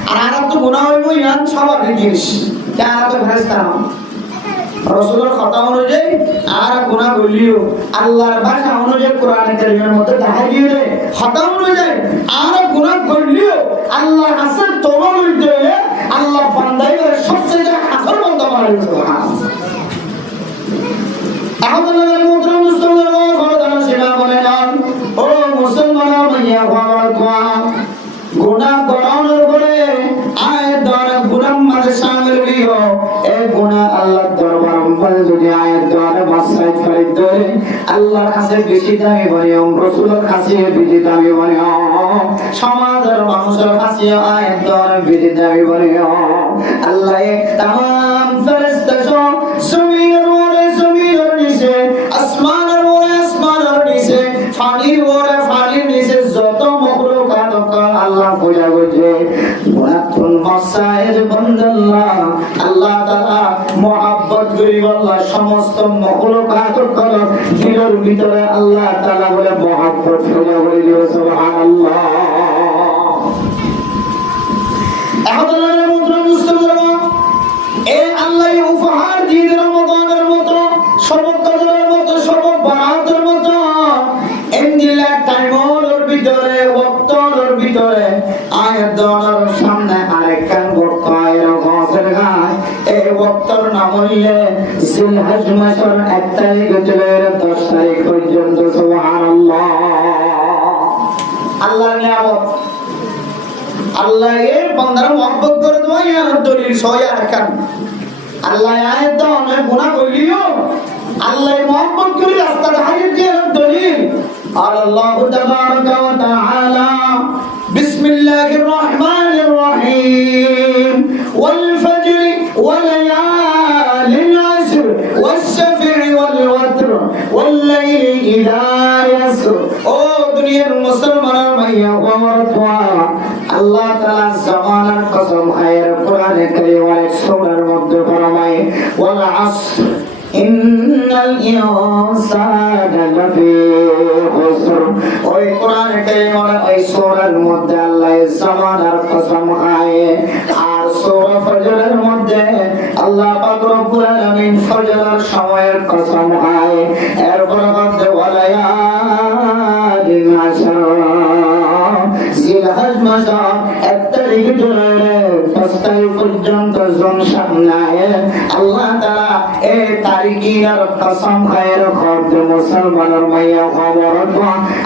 আর আর তো গুনাহ হইব ইয়ান স্বাভাবিক জিনিস কেন তো ফেরেশতা না রাসূলের কথা অনুযায়ী আর গুনাহ করলিও আল্লাহর ভাষা অনুযায়ী কোরআনের কারীমের মধ্যে দেখা দিয়ে দেয় কথা অনুযায়ী আর গুনাহ করলিও আল্লাহর কাছে তওবা করতে হলে আল্লাহ বান্দাদের সবচেয়ে আসল বান্দা বানাবে সুবহানাল্লাহ। আহমদুল্লাহ মুহতারাম মুসলমান ফরদান সেবা বলেন ও মুসলমান ভাইয়া বাবা গুনাহ করানোর পরে আয়াত দ্বারা গুনাহ মাঝে শামিল হইও এই গুনাহ আল্লাহর দরবার বল যদি আয়াত দ্বারা মাসরাত করে ধরে আল্লাহর কাছে বেশি দামি বনিও রাসূলের কাছে বেশি দামি বনিও সমাজের মানুষের কাছে আয়াত দ্বারা বেশি দামি বনিও আল্লাহ तमाम ফেরেশতা জমিনের উপরে জমিনের নিচে আসমানের উপরে আসমানের নিচে পানির উপরে পানির নিচে যত মখলুকাত আল্লাহ পূজা করছে মুনাফিকুন মাসায়ের বান্দাল্লাহ আল্লাহ তাআলা মুহাব্বত করি আল্লাহ সমস্ত মখলুকাত কর দিলের ভিতরে আল্লাহ তাআলা বলে মুহাব্বত পূজা করে দিও সুবহানাল্লাহ। আহমদুল্লাহ মুসলমান এই আল্লাহ উপহার দিয়ে রমাদানের মতো সবকদরের মতো সব বারাতের মতো এন্ডিলা টাইমর ভিতরে ওয়াক্তর ভিতরে আয়াতর সামনে আরেকখান বক্ত আয়ের গাছের গায় এই ওয়াক্তর নাম হইলে জিলহজ মাসের 1 তারিখ থেকে 10 তারিখ পর্যন্ত সুবহানাল্লাহ। আল্লাহর নিয়ামত আল্লাহ এর বান্দার মহব্বত করে দেওয়া আর দলিল সয়া রাখান আল্লাহ আয়াত দাও আমি গুনাহ করিও আল্লাহ মহব্বত করে রাস্তা দেখাই দিয়ে দলিল আর আল্লাহ তাবারাকা ওয়া তাআলা বিসমিল্লাহির রহমানির রহিম ওয়াল ফজর ওয়া লায়ালিন আশর ওয়াশ শাফঈ ওয়াল ওয়াতর ওয়াল লাইলি ইযা ইয়াসর ও দুনিয়ার মুসলমান ভাইয়া ওমর তোয়া আল্লাহ তাআলা জামানার কসম খায়ের কোরআনে কারীম এর সূরার মধ্যে ফরমায় ওয়াল আসর ইন্নাল ইনসানা লাফি খুসর ওই কোরআনে কারীম ওই সূরার মধ্যে আল্লাহ জামানার কসম খায় আর সূরা ফজরের মধ্যে আল্লাহ পাক রব্বুল আলামিন ফজরের সময়ের কসম খায় এরপর মধ্যে ওয়ালায়ালিন আশর জিলহজ মাস 1 তারিখ ধরে 5 তারিখ পর্যন্ত জন সামনে আল্লাহ তাআলা এই তারিখের কসম খায় খোদ মুসলমানের মাইয়া খবর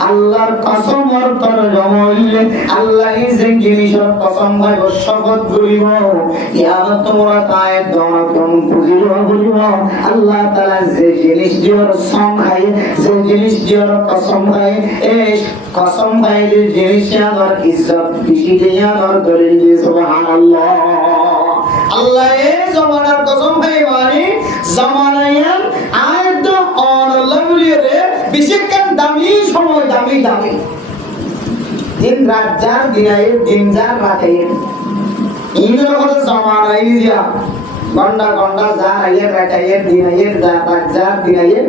আল্লাহর কসমের তরজমা হইলে আল্লাহ এই জিনিসের কসম খায় শপথ করিব কিয়ামত তোমরা তাই দোয়া কোন বুঝিব বলিব আল্লাহ তাআলা যে জিনিস দিওর কসম খায় যে জিনিস দিওর কসম খায় এই কসম খায় যে জিনিস আর ইজ্জত বেশি দিয়া আর দলিল দিয়ে সুবহানাল্লাহ। আল্লাহ এই জামানার কসম খায় মানে জামানায়ান আয়াত অন আল্লাহ বলিয়ে রে বিশেষ কান দামি সময় দামি দামি দিন রাত যার দিনায় দিন যার রাতে ইনের কথা জামানাই দিয়া ঘন্টা ঘন্টা যার আইয়ের রাতাইয়ের দিনাইয়ের রাত যার দিনাইয়ের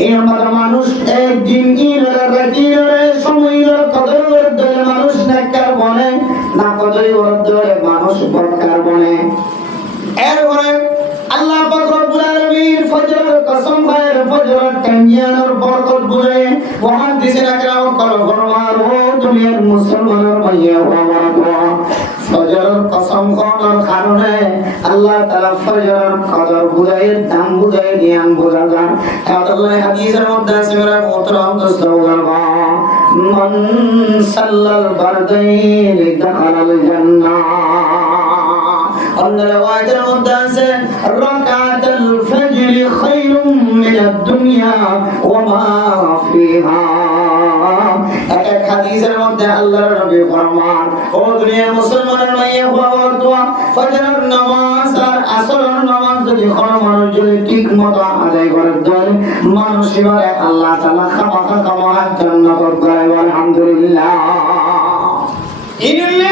এই আমার মানুষ একদিন ইনের রাতির সময়ের কদর করতে মানুষ নেককার বনে না কদর করতে মানুষ বরকার বনে এরপরে আল্লাহ পাক রব্বুল আলামিন ফজরের কসম খায় ফজরের কামিয়ানের বরকত বুঝে মুহাদ্দিসিন আকরাম কল ফরমান ও দুনিয়ার মুসলমানের ভাইয়া বাবা ফজরের কসম খাওয়ার কারণে আল্লাহ তাআলা ফজরের কদর বুঝায় দাম বুঝায় জ্ঞান বুঝায় আল্লাহ হাদিসের মধ্যে আছে মেরা মুহতারাম দোস্ত মান সাল্লাল বারদাইন দাখালাল জান্নাহ অন্য রাওয়ায়াতের মধ্যে আছে রাকাতুল ফজর খায়রুম মিনাদ দুনিয়া ওয়া মা ফিহা এক হাদিসের মধ্যে আল্লাহর নবী ফরমান ও দুনিয়ার মুসলমানের মাইয়া বাবার দোয়া ফজরের নামাজ আর আসরের নামাজ যদি কোনো মানুষ যদি ঠিকমতো আদায় করে দেয় মানুষ এবারে আল্লাহ তাআলা খামাখা জান্নাত করে আলহামদুলিল্লাহ। ইনলে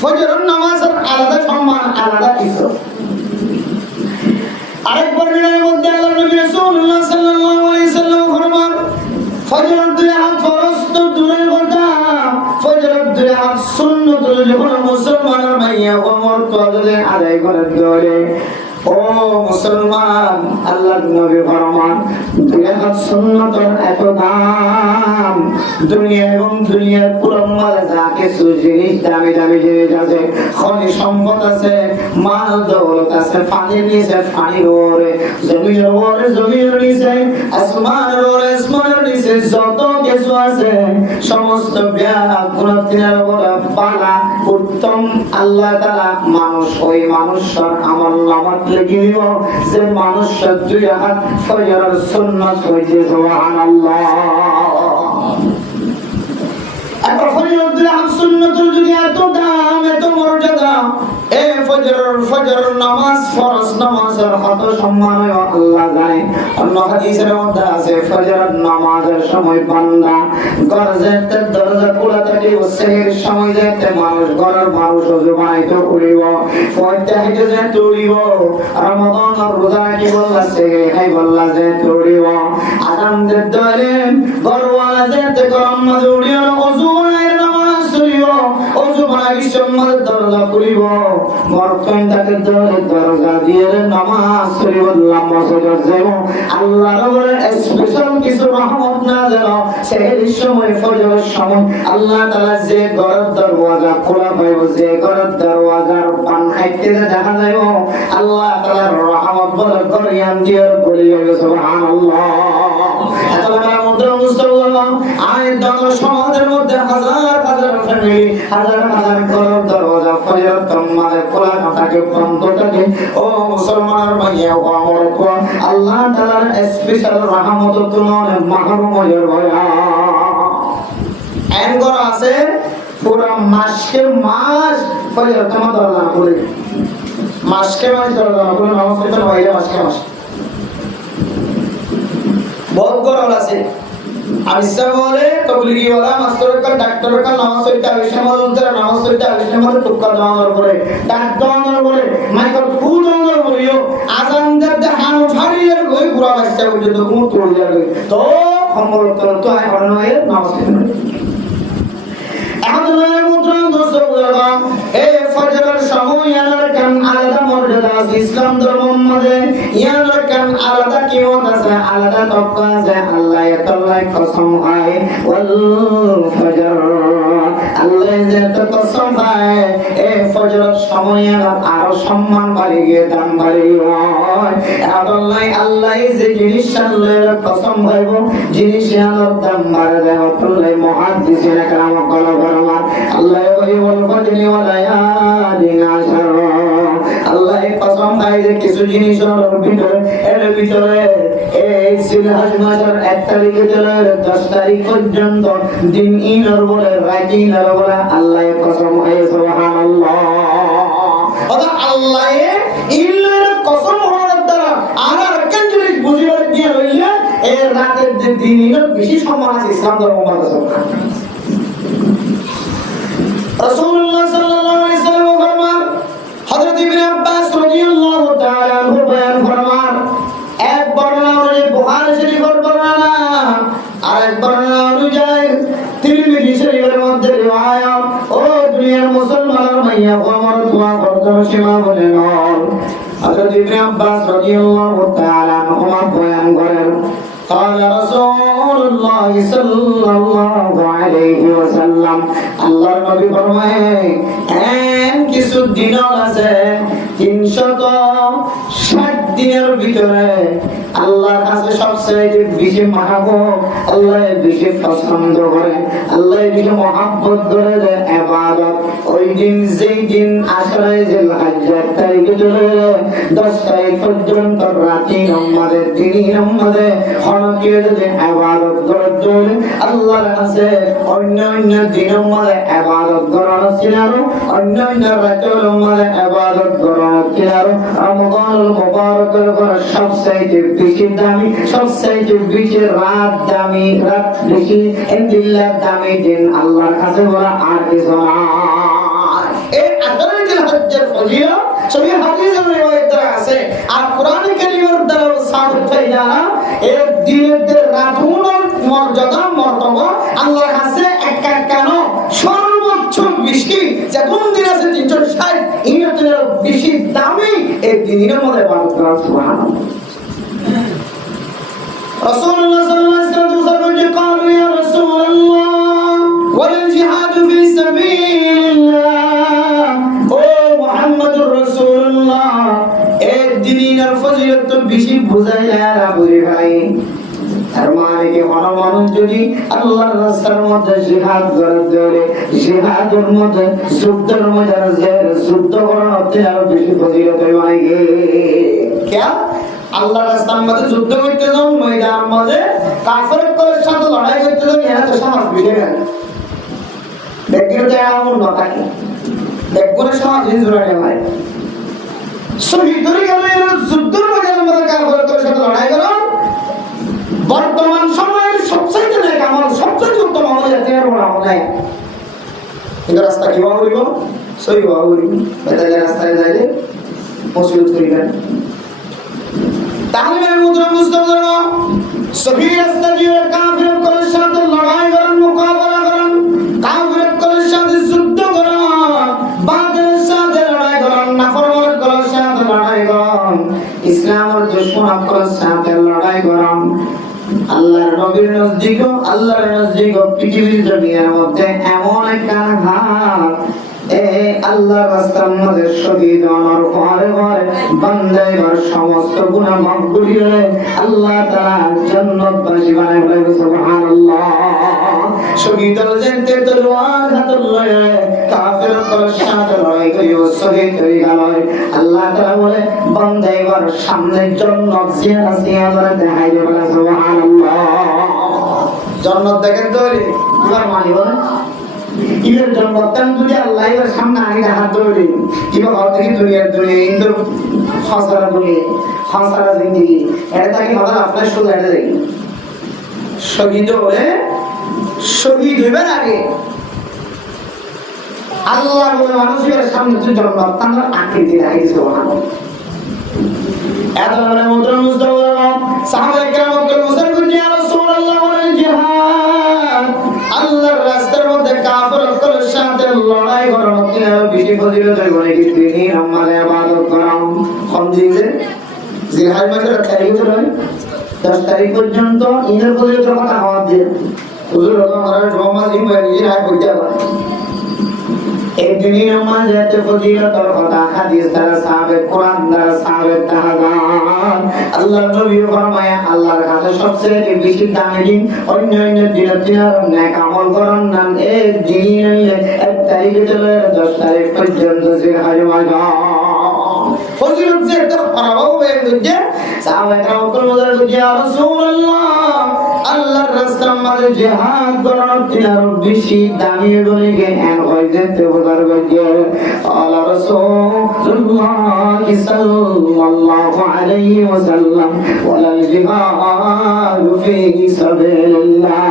ফজরের নামাজের আলাদা সম্মান আলাদা কিছু আরেকবার বিনয়ের মধ্যে আল্লাহর নবী রাসূলুল্লাহ সাল্লাল্লাহু আলাইহি সাল্লাম ফরমান ফজরের দুই হাত ফরজ তো দূরের কথা ফজরের দুই হাত সুন্নাত যখন মুসলমানের মাইয়া মহত্ব যদি আদায় করে ধরে ও মুসলমান, আল্লাহর নবী ফরমান দুই হাত সুন্নতের এত দাম, দুনিয়া এবং দুনিয়ার পুরো মাঝে যা কিছু জিনিস দামি দামি জিনিস আছে, খনিজ সম্পদ আছে, মাল দৌলত আছে, পানির নিচে পানির উপরে, জমির উপরে জমির নিচে, আসমানের উপরে আসমানের নিচে যত কিছু আছে সমস্ত গুণাতিনের উপরে পালা উত্তম আল্লাহ তাআলা মানুষ ওই মানুষের আমল নামাত লিখে দিব যে মানুষের দুই হাত ফজরের সুন্নাত হইছে। সুবহানাল্লাহ। এত ফজরের দুই হাত সুন্নাতের যদি এত দাম এত মর্যাদা, এই ফজরের নামাজ ফরজ নামাজের কত সম্মান আল্লাহ জানে। অন্য হাদিসের মধ্যে আছে ফজরের নামাজের সময় বান্দা ঘর যেতে দরজা খোলা থাকে, সেহের সময় যেতে মানুষ ঘরের মানুষ ওযু বানাইতে উড়িব, পয়তে হেঁটে যেতে উড়িব, রমাদানের রোজা কি বললা সেহে হাই বললা যেতে উড়িব, আজান দিতে হলে ঘরওয়ালা যেতে গরম মাঝে উড়িব, ওযু বানাইলে নামাজ উড়িব, ওযু বানাই সম্মানের দরজা খুলিব, মরতন তাকে দরজা দিয়ে নামাজ পড়িব, লম্বা সজর যাব, আল্লাহর উপরে স্পেশাল কিছু রহমত না যেন সেই সময় ফজরের সময় আল্লাহ তাআলা যে ঘরের দরওয়াজা খোলা পাইব, যে ঘরের দরওয়াজার পান খাইতে দেখা যাইব আল্লাহ তাআলার রহমত বলে গরিয়ান দিয়ে বলিব। সুবহানাল্লাহ। এত বড় মন্ত্র মুস্তাফা আয়ের দান সমাজের মধ্যে হাজার হাজার ফ্যামিলি, হাজার হাজার ঘরের দরওয়াজা ফজর তম্মালে খোলা থাকে, বন্ধ থাকে। ও মুসলমানের ভাইয়া ও আমার কোয়া আল্লাহ তাআলার স্পেশাল রহমত তোমার মাহরুম হয়ে ভয়া এন করা আছে পুরো মাসকে মাস ফজর তোমার দরজা খুলে, মাসকে মাস দরজা খুলে নামাজ পড়তে হইলে মাসকে মাস বহুত গরম আছে। আইসা বলে তবলিগি ওয়ালা মাস্টার কাল ডাক্তার কাল নামাজ পড়তে আইসা মধ্যে নামাজ পড়তে আইসা মধ্যে টুক্কা দেওয়ার পরে ডাক দেওয়ার পরে মাইকল ফুল দেওয়ার পরেও আজান দে হান ফাড়িয়ে গই পুরা বাচ্চা উঠে তো মুখ তোড় যাবে তো খবর তো আই হন হয়ে নামাজ পড়তে আহমদুল্লাহ মুদ্রা দোস্তরা এই ফজরের সময় ইয়ার কান আলাদা মর্যাদা আছে ইসলাম ধর্মের মধ্যে, ইয়ার কান আলাদা কিমত আছে, আলাদা তকওয়া আছে। আল্লাহ তাআলা কসম খায় ওয়াল ফজর, আল্লাহ যে কসম খায় এই ফজরের সময় আরো সম্মান বাড়ি গিয়ে দাম বাড়ি হয়। আল্লাহ যে জিনিস আল্লাহর কসম খাইব জিনিসের দাম বাড়ে দেয়। আল্লাহ মুহাদ্দিসিনা কালাম কলা আল্লাহ ওয়াল ফজরি ওয়া লায়ালিন আশর, আল্লাহ কসম খায় যে কিছু জিনিসের ভিতরে এর ভিতরে এই জিলহজ মাসের 1 তারিখে চলে 10 তারিখ পর্যন্ত দিন ইনর বলে রাত ইনর বলে আল্লাহ কসম খায়। সুবহানাল্লাহ। আল্লাহ ইনর কসম হওয়ার দ্বারা আর আরেকখান জিনিস বুঝিবার কি হইলে এই রাতের দিন ইনর বেশি সম্মান আছে ইসলাম ধর্ম মধ্যে। রাসূলুল্লাহ সাল্লাল্লাহু আলাইহি ওয়াসাল্লাম ফরমান, হযরত ইবনে আব্বাস রাদিয়াল্লাহু তাআলা আনহু বয়ান ফরমান, এক বর্ণনা অনুযায়ী বুখারী শরীফের বর্ণনা আর এক বর্ণনা অনুযায়ী তিরমিজি শরীফের মধ্যে রিওয়ায়াত। ও দুনিয়ার মুসলমানের মাইয়া ও আমার দোয়া করতে সীমা বলে নয়। হযরত ইবনে আব্বাস রাদিয়াল্লাহু তাআলা আনহু বয়ান করেন, قال رسول الله صلى الله عليه وسلم, আল্লাহর নবী ফরমায় কিছু দিন আছে 360 দিনের ভিতরে আল্লাহর কাছে সবচেয়ে বেশি মাহবুব, আল্লাহ বেশি পছন্দ করে, আল্লাহ বেশি মহব্বত করে যে ইবাদত ওই দিন যেই দিন আশরায়ে জিলহজ্জার তারিখে চলে 10 তারিখ পর্যন্ত রাতি আমাদের দিনই আমাদের হনকে যদি ইবাদত করতে আল্লাহর কাছে অন্য অন্য দিনের মধ্যে ইবাদত করার ছিল, অন্য অন্য রাতের মধ্যে ইবাদত করার ছিল। রমজানুল মুবারকের পর সবচেয়ে বেশি দামি, সবচেয়ে বেশি রাত দামি, রাত বেশি ইনদিল্লাহ দামি দিন আল্লাহর কাছে বলা আর কিছু না। এই আশরায়ে জিলহজ্জার ফজিলত সহিহ হাদিসের রিওয়ায়াত আছে আর কোরআন কারীমের দ্বারা সাবিত হয় না। এই দিনের রাতুনের মর্যাদা মর্তবা আল্লাহর কাছে একাকানো সর্বোচ্চ বেশি। যে কোন দিন আছে 360 ইনতে দিনের মধ্যে ইবাদত করা। সুবহানাল্লাহ। রাসূলুল্লাহ সাল্লাল্লাহু আলাইহি ওয়াসাল্লাম قالوا يا رسول الله والجهاد في سبيل الله ও মুহাম্মদুর রাসূলুল্লাহ এই দিনের ফজিলত তো বেশি বুঝাইলা না বুঝি ভাই। তার মানে কি মানুষ যদি আল্লাহর রাস্তার মধ্যে জিহাদ করে দেয়, জিহাদের মধ্যে যুদ্ধের মধ্যে যুদ্ধ করার অর্থে আরো বেশি ফজিলত হয়। মানে কি আল্লাহর রাস্তার মধ্যে যুদ্ধ করতে যাও, ময়দানের মধ্যে কাফেরের সাথে লড়াই করতে যাও, এরা তো সাহস বেশি না। ব্যক্তিগত এমন না থাকে, ব্যক্তিগত সাহস জোরাটে হয়। শহীদের গেলে যুদ্ধের মধ্যে কাফেরের সাথে লড়াই করো। বর্তমান সময়ের সবচেয়ে নেক আমল, সবচেয়ে উত্তম আমল এর বড় আমল নাই। কিন্তু রাস্তা কি বাবা বলিব, সই বাবা বলিব, বেতালে রাস্তায় যাইলে মুসিবত করিবেন। তাহলে আমি মুদ্রা মুস্তাফা জানো সহি রাস্তা দিয়ে কাফিরের সাথে লড়াই করেন, মোকাবেলা করেন, কাফিরের সাথে যুদ্ধ করেন, বাতিলের সাথে লড়াই করেন, নাফরমানের সাথে লড়াই করেন, ইসলামের দুশমনের সাথে লড়াই করেন। আল্লাহর নবীর নজদিক পৃথিবীর জমিনের মধ্যে এমন একটা হাত আল্লাহর রাস্তার মধ্যে শহীদ হওয়ার পরে পরে বান্দার সমস্ত গুনাহ মাফ করিয়ে আল্লাহ তাআলা জান্নাতবাসী বানায় বলে সুবহানাল্লাহ। শহীদ হলেন তলোয়ার হাতে লয়ে কাফেরের সাথে লড়াই করিও শহীদ হয়ে গেল। আল্লাহ তাআলা বলে বান্দার সামনে জান্নাত জিয়ারা জিয়ারা দেখাই বলে সুবহানাল্লাহ। জান্নাত দেখেন তো এবার মানি বলে ইবের জন্মতান যদি আল্লাহ এর সামনে আগে হাত ধরে কিবা হতে কি দুনিয়ার ইন্দুর হাসারা দুনিয়া হাসারা জিন্দেগি এটা তাকে মাথা আপনার শুধু এটা দেখি শহীদ হইবার আগে আল্লাহ বলে মানুষের সামনে তুই জন্মতান আকৃতি রাখি সুবহানাল্লাহ। এত মানে মুদ্রা মুস্তাফা সাহাবায়ে কেরামকে মুসার করতে ইয়া রাসূলুল্লাহ ওয়াল জিহাদ আল্লাহর রাস্তার মধ্যে কাফেরের সাথে লড়াই করার মধ্যে বেশি ফজিলত হয় কি তিনি আমাদের ইবাদত করাম। কোন দিনে জিলহজ মাসের তারিখ হয় 10 তারিখ পর্যন্ত ঈদের ফজিলতের কথা হওয়া দিয়ে হুজুর আমরা রমজান মাসে নিজে না করতে পারি। এই দিনে আমাদের ফজিলতের কথা হাদিস দ্বারা সাহাবায়ে কোরআন দ্বারা সাহাবায়ে তাহাজ্জুদ আল্লাহর নবী ফরমায় আল্লাহর কাছে সবচেয়ে বেশি দামি দিন অন্য দিনের নেক আমল করার নাম এই দিনে 1 তারিখ থেকে 10 তারিখ পর্যন্ত জিলহজ মাস ফজিলত যে একটা পারাও এর মধ্যে সাহাবায়ে কেরাম বলেন ইয়া রাসূলুল্লাহ আল্লাহর রাস্তার মধ্যে জিহাদ করার আরো বেশি দামি বলে জ্ঞান হয়ে যেতে বুঝারবে। আল্লাহ রাসূলুল্লাহ সাল্লাল্লাহু আলাইহি ওয়াসাল্লাম ওয়ালাল জিহাদ ফি সাবিলিল্লাহ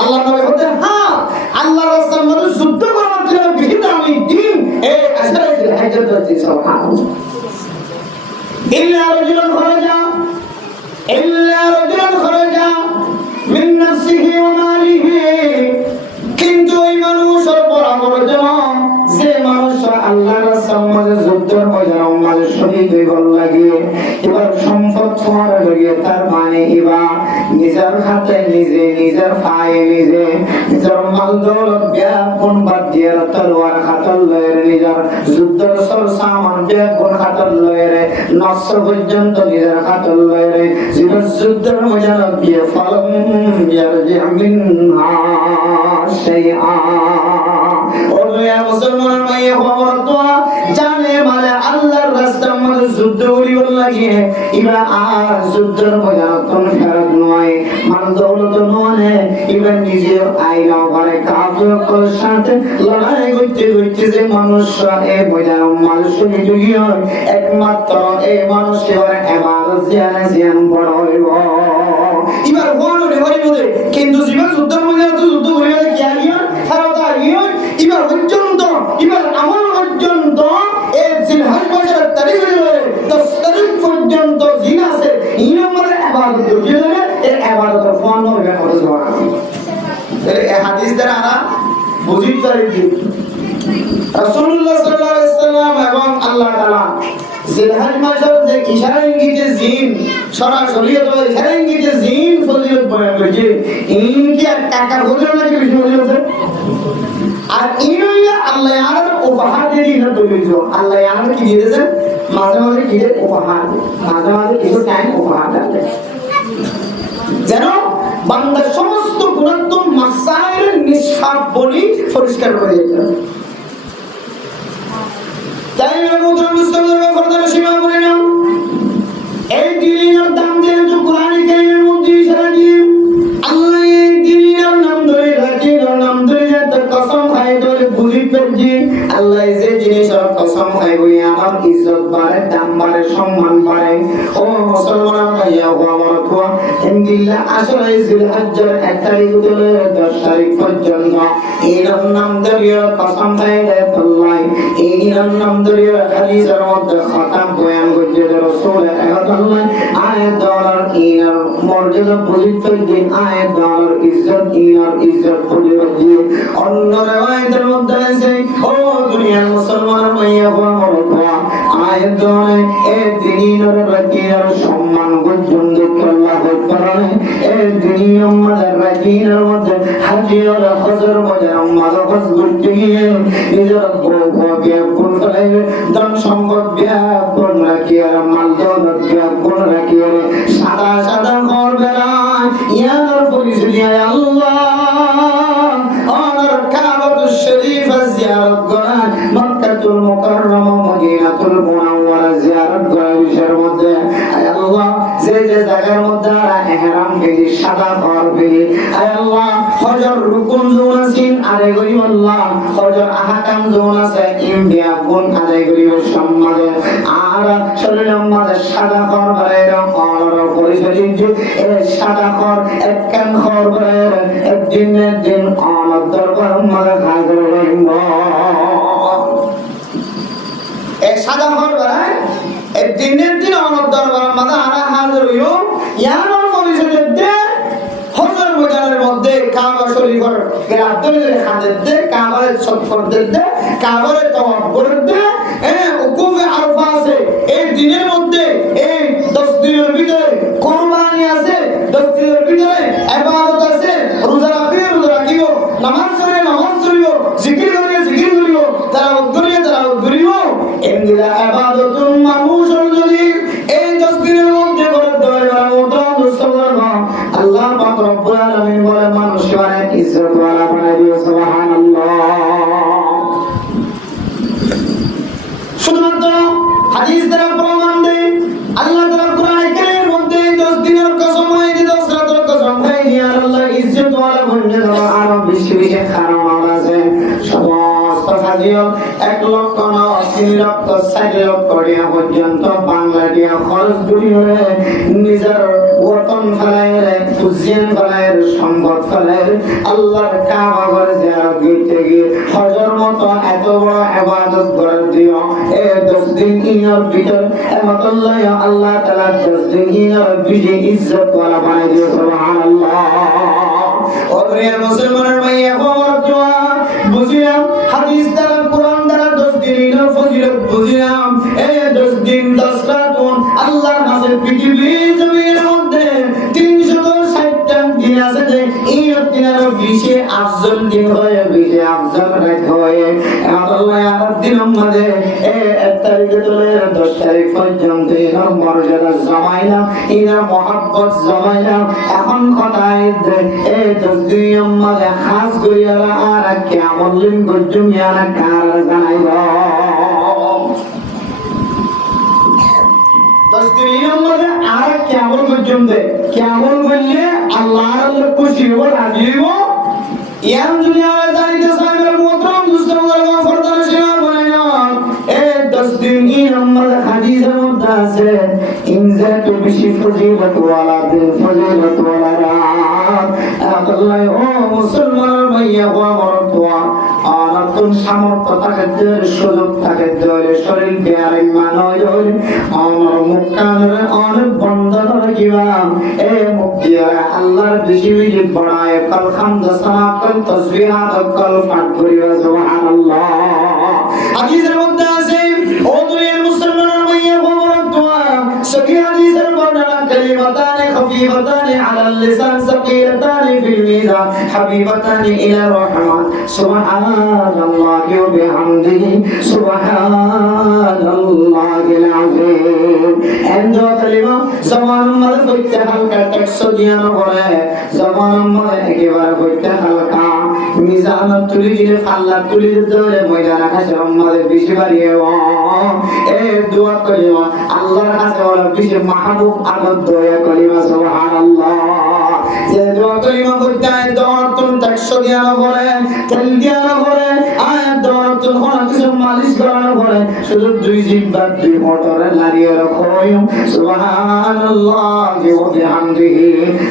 আল্লাহ নবী বলেন হ্যাঁ আল্লাহর রাস্তার মধ্যে যুদ্ধ করার জন্য বেশি দামি দিন এই আশরা জিলহজ হচ্ছে সুবহানাল্লাহ। ইল্লা রাজুলান খরাজা মিন নাফসিহি ওয়া মালিহি কিন্তু এই মানুষের বরাবর যে মানুষ আল্লাহর রাস্তার মধ্যে যুদ্ধের ময়দানে শহীদ হইবার লাগে এবার সম্পদ ছোঁয়ার লাগে তার মানে এবার নিজের হাতে নিজে নিজের পায়ে নিজে নিজের মাল দৌলত ব্যাপন বাদ দিয়ে তলোয়ার হাতল লয়ে নিজের যুদ্ধের সব সামান ব্যাপন হাতল লয়ে নস্র পর্যন্ত নিজের হাতল লয়ে জীবন যুদ্ধের ময়দানে গিয়ে ফলম ইয়ারজি মিনহা শাইআ ওয়া মুসলমানের মাইয়া খবর তো জানে মানে আল্লাহর রাস্তার মধ্যে যুদ্ধ করিবার লাগে এবার আর যুদ্ধের ময়দান ফেরত নয় মান দৌলত নয় এবার নিজের আইনা করে কাফেরের সাথে লড়াই করতে করতে যে মানুষ এই ময়দান মানুষ শহীদ হয় একমাত্র এই মানুষের ইবাদত জিয়ান বড় হইব। এবার বললে হইব কিন্তু জীবন যুদ্ধের ময়দানে যুদ্ধ করিবার কি আইয়া ফেরত আইয়া এবার পর্যন্ত এবার আমল পর্যন্ত এই জিলহজ মাসের তারিখ 10 তারিখ পর্যন্ত জিন আছে ইনামের ইবাদত করিয়ে এই ইবাদতের ফল হবে কথা সুবহানাল্লাহ। এই হাদিস দ্বারা আমরা বুঝতে পারি রাসূলুল্লাহ সাল্লাল্লাহু আলাইহি ওয়াসাল্লাম এবং আল্লাহ তাআলা জিলহজ মাসের যে ইশারা ইঙ্গিতে জিন সরাসরি অথবা ইশারা ইঙ্গিতে জিন ফজিলত বয়ান করেছে, ইন কি আর টাকার ফজিলত নাকি বেশি ফজিলত? আর ইনইয়া আল্লাহ আর উপহার দিয়ে দিন দলিল। আল্লাহ আর কি দিয়ে দেন? মাঝে মাঝে কি দেন? উপহার। মাঝে মাঝে কিছু টাইম উপহার দেন যেন বান্দার সমস্ত গুণাত্মক মাসাইলের নিষ্পাপ বলি পরিষ্কার করে দিতে হবে। তাই মুদ্রা মুস্তাফা ফরদার সীমা বলে না, এই দিনের দাম দিয়ে তো কোরআন কারীমের মধ্যে ইশারা দিয়ে আল্লাহ এই দিনের নাম ধরে রাখি, নাম ধরে যত কসম খায় ধরে বুঝি পেজি আল্লাহ যে জিনিসের কসম খায় বই আমার ইজ্জত বাড়ে, দাম বাড়ে, সম্মান বাড়ে। ও মুসলমান ভাইয়া ও আমার তো ইনশাআল্লাহ আসলে জিলহজ্জের 1 তারিখ থেকে 10 তারিখ পর্যন্ত এই নাম ধরে কসম খায় আল্লাহ, এই নাম ধরে হাদিসের মধ্যে খতম বয়ান করছে রাসূল আল্লাহ আয়াত দ্বারা ইনার মর্যাদা বুঝিতে দিন, আয়াত দ্বারা ইজ্জত ইনার ইজ্জত বুঝিয়ে অন্য রওয়ায়াতের মধ্যে আছে ও দুনিয়ার মুসলমান ভাইয়া ও আমার আয়াত দ্বারা এই দিনের রাকির সম্মান পর্যন্ত আল্লাহ করে এই দিনের আমাদের রাকির মধ্যে হাজী আর হজর মধ্যে আমাদের হজ করতে গিয়ে নিজের বউকে কোন ফলে ধন সম্পদ ব্যাপন রাখি আর মাল দৌলত ব্যাপন রাখি আর সাদা সাদা ঘর বেড়ায় ইয়ার পরিচয় আল্লাহ আর কাবাতুশ শরীফ জিয়ারত করা, মক্কাতুল মুকাররমা মদিনাতুল মুনাওয়ারা জিয়ারত করা বিষয়ের মধ্যে আল্লাহ যে যে জায়গার মধ্যে ইহরাম বেদি সাদা ঘর বেদি আল্লাহ হজর রুকুন জোন আছেন আদায় করি আল্লাহ, হজর আহকাম জোন আছে ইন্ডিয়া কোন আদায় করি সম্মানে আর শরীরের মধ্যে সাদা ঘর বাইরে আর পরিচয় যে এই সাদা ঘর একখান ঘর বাইরে একদিনের দিন আমার দরবার মধ্যে হাজির হইব। এক সাদা ঘর বাইরে একদিনের দিন আমার দরবার মধ্যে আর হাজির হইব। ইয়ার পরিচয় দে হজর ময়দানের মধ্যে কাবা শরীফের গ্রাদলে হাতের দে কাবার সফর দে কাবারে তওয়াফ করে দে উকুফে আরফা আছে এই দিনের মধ্যে এই 10 দিনের ভিতরে কুরবানি আছে, 10 দিনের ভিতরে ইবাদত আছে, রোজা রাখিও, নামাজ পড়িও, জিকির করিও, তারাবিহ করিও এমনিরা ইবাদতুন মানুষের যদি এই 10 দিনের মধ্যে করে দেওয়া আল্লাহ পাক রব্বুল আলামিন বলে মানুষকে অনেক ইজ্জত ওয়ালা বানাই দিও। সুবহানাল্লাহ। শুধুমাত্র হাদিস দ্বারা প্রমাণ দেয় আল্লাহ তাআলা কোরআনে কারীমের মধ্যে 10 দিনের কসম হয়, 10 রাতের কসম হয়, আর আল্লাহ ইজ্জত ওয়ালা বন্ধে দেওয়া আরো বেশি বেশি কারণ আছে। সমস্ত হাদিস 1 লক্ষ না 3 লক্ষ 4 লক্ষ টাকা পর্যন্ত বাংলা টাকা খরচ করে নিজের ওতন ফেলায় ফুজিয়ান ফেলায় সম্পদ ফেলায় আল্লাহর কাবা ঘরে জিয়ারত করতে গিয়ে হজর মতো এত বড় ইবাদত করে দিও এই 10 দিন ইনার ভিতর এমতাল্লাহ আল্লাহ তাআলা 10 দিন ইনার বিজে ইজ্জত ওয়ালা বানাই দিও। সুবহানাল্লাহ। ও প্রিয় মুসলমানের ভাইয়া আমার দোয়া বুঝিলাম, হাদিস দ্বারা কোরআন দ্বারা 10 দিন ইনার ফজিলত বুঝিলাম। এই 10 দিন 10 রাত আল্লাহর কাছে পৃথিবী জমিনের মধ্যে 360টা দিন আছে যে এই দিনের বিশে আফজল দিন হয়, বিশে আফজল রাত হয়। আল্লাহ আর দিনের মধ্যে 1 তারিখ থেকে 10 তারিখ পর্যন্ত এর মর্যাদা জমাইলা, এর মহব্বত জমাইলা। এখন কথা এই 10 দিনের মধ্যে খাস করিয়া আর কেমন দিন গজুমিয়া কার জানাইবা 10 দিনের মধ্যে আর কেমন পর্যন্ত কেমন বললে আল্লাহর খুশি হবো, রাজি হইব। ইয়াম দুনিয়া জানিতে সাহেবের মোহতরম দুস্তরগণ ফরদার সীমা বলে না এই 10 দিন ইনার মধ্যে হাদিসের মধ্যে আছে ইনজাত বেশি ফজিলত ওয়ালা দিন ফজিলত ওয়ালা রাত। আল্লাহ ও মুসলমান ভাইয়া ও আমার দোয়া আর তুম সামর্থ্য থাকে সুযোগ থাকে শরীর দেয়ার ইমান হয় আমার মুখ কানের অনেক বন্ধ রাখিবা এ মুখ দিয়া আল্লাহর বেশি বেশি বড়ায় কল হামদ সানা কল তাসবিহাত কল পাঠ করিবা। সুবহানাল্লাহ। হাদিসের মধ্যে আছে ও দুনিয়ার মুসলমান ভাইয়া خفيفتان على اللسان ثقيلتان في الميزان حبيبتان إلى الرحمن سبحان الله وبحمده سبحان الله العظيم عند كلمة زمان مر فيت حلقة تكسديان هره زمان مر একেবারে ফইতে হালকা মিজান তুলি দিলে ফাল্লা তুলি দিলে ময়দান কাছে আমাদের বেশি বাড়িয়ে এই দোয়া করিমা আল্লাহর কাছে বলা বেশি মাহবুব আদর দয়া করিমা সুবহানাল্লাহ যে দোয়া করিমা করতে দোয়াতুন তাকসদিয়ান করে তেল দিয়ান করে আয়াত দোয়াতুন কোন কিছু মালিশ করানো করে শুধু দুই জিহ্বা দুই মোটরে নারিয়ে রাখো সুবহানাল্লাহি ওয়া বিহামদিহি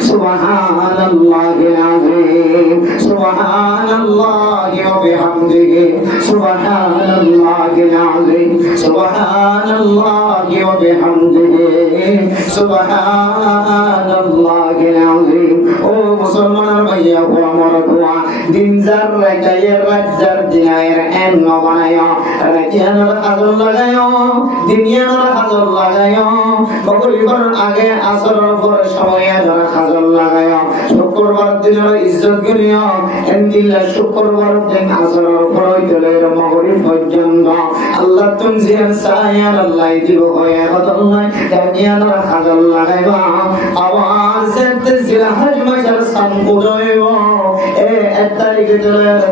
সুবহানাল্লাহিল আযীম সুবহানাল্লাহি ওয়া বিহামদিহি সুবহানাল্লাহিল আযীম সুবহানাল্লাহি ওয়া বিহামদিহি সুবহানাল্লাহিল আযীম ও মুসলমান ভাইয়া ও আমার দোয়া দিন জার রাকায়ের রাজ্জার দিনের এন নবানায়া রাকিয়ানোর হাজর লাগায়ো দুনিয়ানোর হাজর লাগায়ো বকরিবার আগে আসরের পর সময়ের হাজর লাগায়ো শুক্রবার দিনের ইজ্জত করিও এন্দিল্লা শুক্রবার দিন আসরের পর হইতেলের মাগরিব পর্যন্ত আল্লাহ তুমি জিয়ান সায়ার আল্লাহ দিব হয়ে বদলাই দুনিয়ানোর হাজর লাগাইবা আওয়াজ যেতে জিলহজ মাসের সামকুদইব এ 1 তারিখ থেকে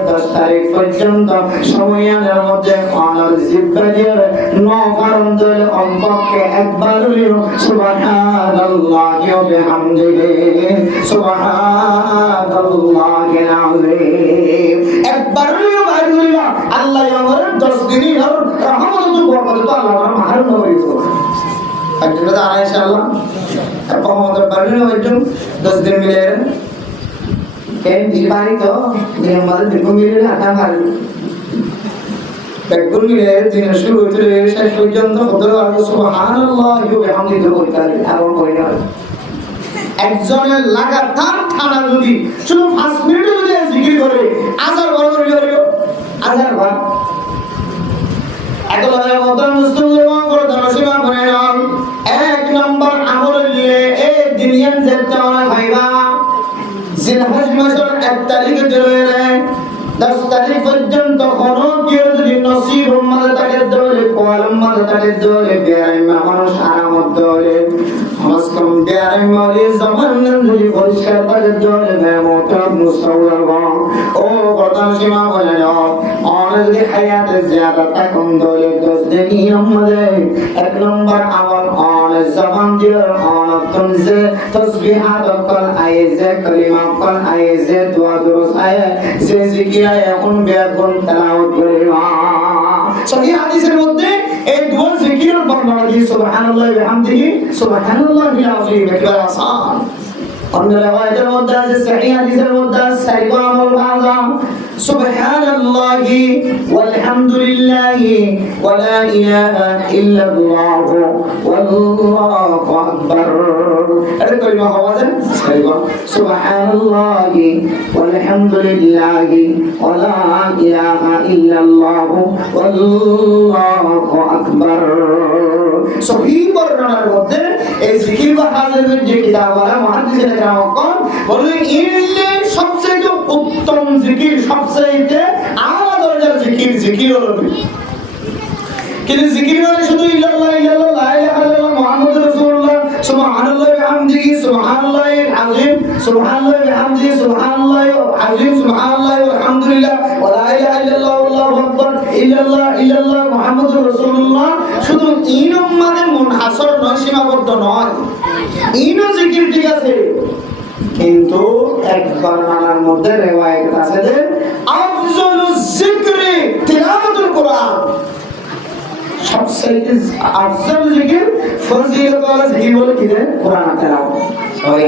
10 তারিখ পর্যন্ত সময়ের মধ্যে অনার জিব্বাজের নফরন্দল অন্তকে একবার লিও সুবহানাল্লাহি ওয়া বিহামদিহি সুবহানাল্লাহিল আযীম একবার লিও বাইরুলিবা আল্লাহ আমার 10 দিনই আর রহমত বরকত তো আল্লাহ মাহার নবীছো আজকে ইনশাআল্লাহ আপা আমাদের বাইরুলি হইতো 10 দিন মিলে কেন দিবারি তো দিন আমাদের দিন মিলে আটা মারি বেগুন মিলে দিন শুরু হইতে শেষ পর্যন্ত কদর আর সুবহানাল্লাহি ওয়া বিহামদিহি বলতে আর কই না একজনের লাগাতার ঠানা যদি শুধু 5 মিনিট যদি জিকির করে আজার বড় করে আজার বার একলা মতন মুসলমান করে ধর্মসীমা করে নাও এক নম্বর আমল নিয়ে এই দুনিয়ার যেতে হয় ভাইবা জিলহজ মাসের 1 তারিখে ধরে 10 তারিখ পর্যন্ত কোনো কেউ যদি নসিব উম্মতে তাকে ধরে কোয়াল উম্মতে তাকে ধরে বেয়াই মানুষ আরামত ধরে মাসকাম বেয়াই মরি zaman যদি পরিষ্কার তাকে ধরে নেমত মুসাওয়ার ও কথা সীমা বলে যাও অনেক যদি হায়াতে জিয়াদা তখন ধরে 10 দিনই আমাদের 1 নম্বর আমল অনেক zaman দিয়ে অনেক তুমসে তাসবিহাত কল আইজে কালিমা কল আইজে দোয়া দুরুস আয়ে যে জিকির এখন বেগুন তেলাওয়াত করিবা সহিহ হাদিসের মধ্যে এই দুয়া জিকিরের বর্ণনা দিয়ে সুবহানাল্লাহি ওয়া বিহামদিহি সুবহানাল্লাহিল আযীম একবার আসান অন্য riwayat মধ্যে আছে সহিহ হাদিসের মধ্যে সাইবা আমল বাজা সুবহানাল্লাহি ওয়ালহামদুলিল্লাহি ওয়া লা ইলাহা ইল্লাল্লাহ ওয়াল্লাহু আকবার এটা কইবা আওয়াজে সাইবা সুবহানাল্লাহি ওয়ালহামদুলিল্লাহি ওয়া লা ইলাহা ইল্লাল্লাহ ওয়াল্লাহু আকবার সহিহ বর্ণনার মধ্যে এই জিকির বা হাজিরের যে কিতাবওয়ালা মুহাদ্দিসিন কেরামগণ বলেন এর সবচেয়ে উত্তম জিকির সবচেয়ে আলা দরজার জিকির হলো কিন্তু জিকির মানে শুধু ইল্লাল্লাহ ইল্লাল্লাহ লা ইলাহা ইল্লাল্লাহ মুহাম্মাদুর রাসূলুল্লাহ সুবহানাল্লাহি ওয়া বিহামদিহি সুবহানাল্লাহিল আযীম সুবহানাল্লাহি ওয়া বিহামদিহি সুবহানাল্লাহি আযীম সুবহানাল্লাহি ওয়া আলহামদুলিল্লাহ ওয়া লা ইলাহা ইল্লাল্লাহ আল্লাহু আকবার ইল্লাল্লাহ ইল্লাল্লাহ মুহাম্মাদুর রাসূলুল্লাহ শুধু এই উম্মাদের মুনহাসর নয় সীমাবদ্ধ নয় ইনো জিকির ঠিক আছে কিন্তু একবার মানার মধ্যে রিওয়ায়াত আছে যে আফজালুজ যিকরি তিলাওয়াতুল কোরআন সবচেয়ে আফজাল জিকির ফজিলত ওয়ালা জিকির বলে কি রে কোরআন তেলাওয়াত সবাই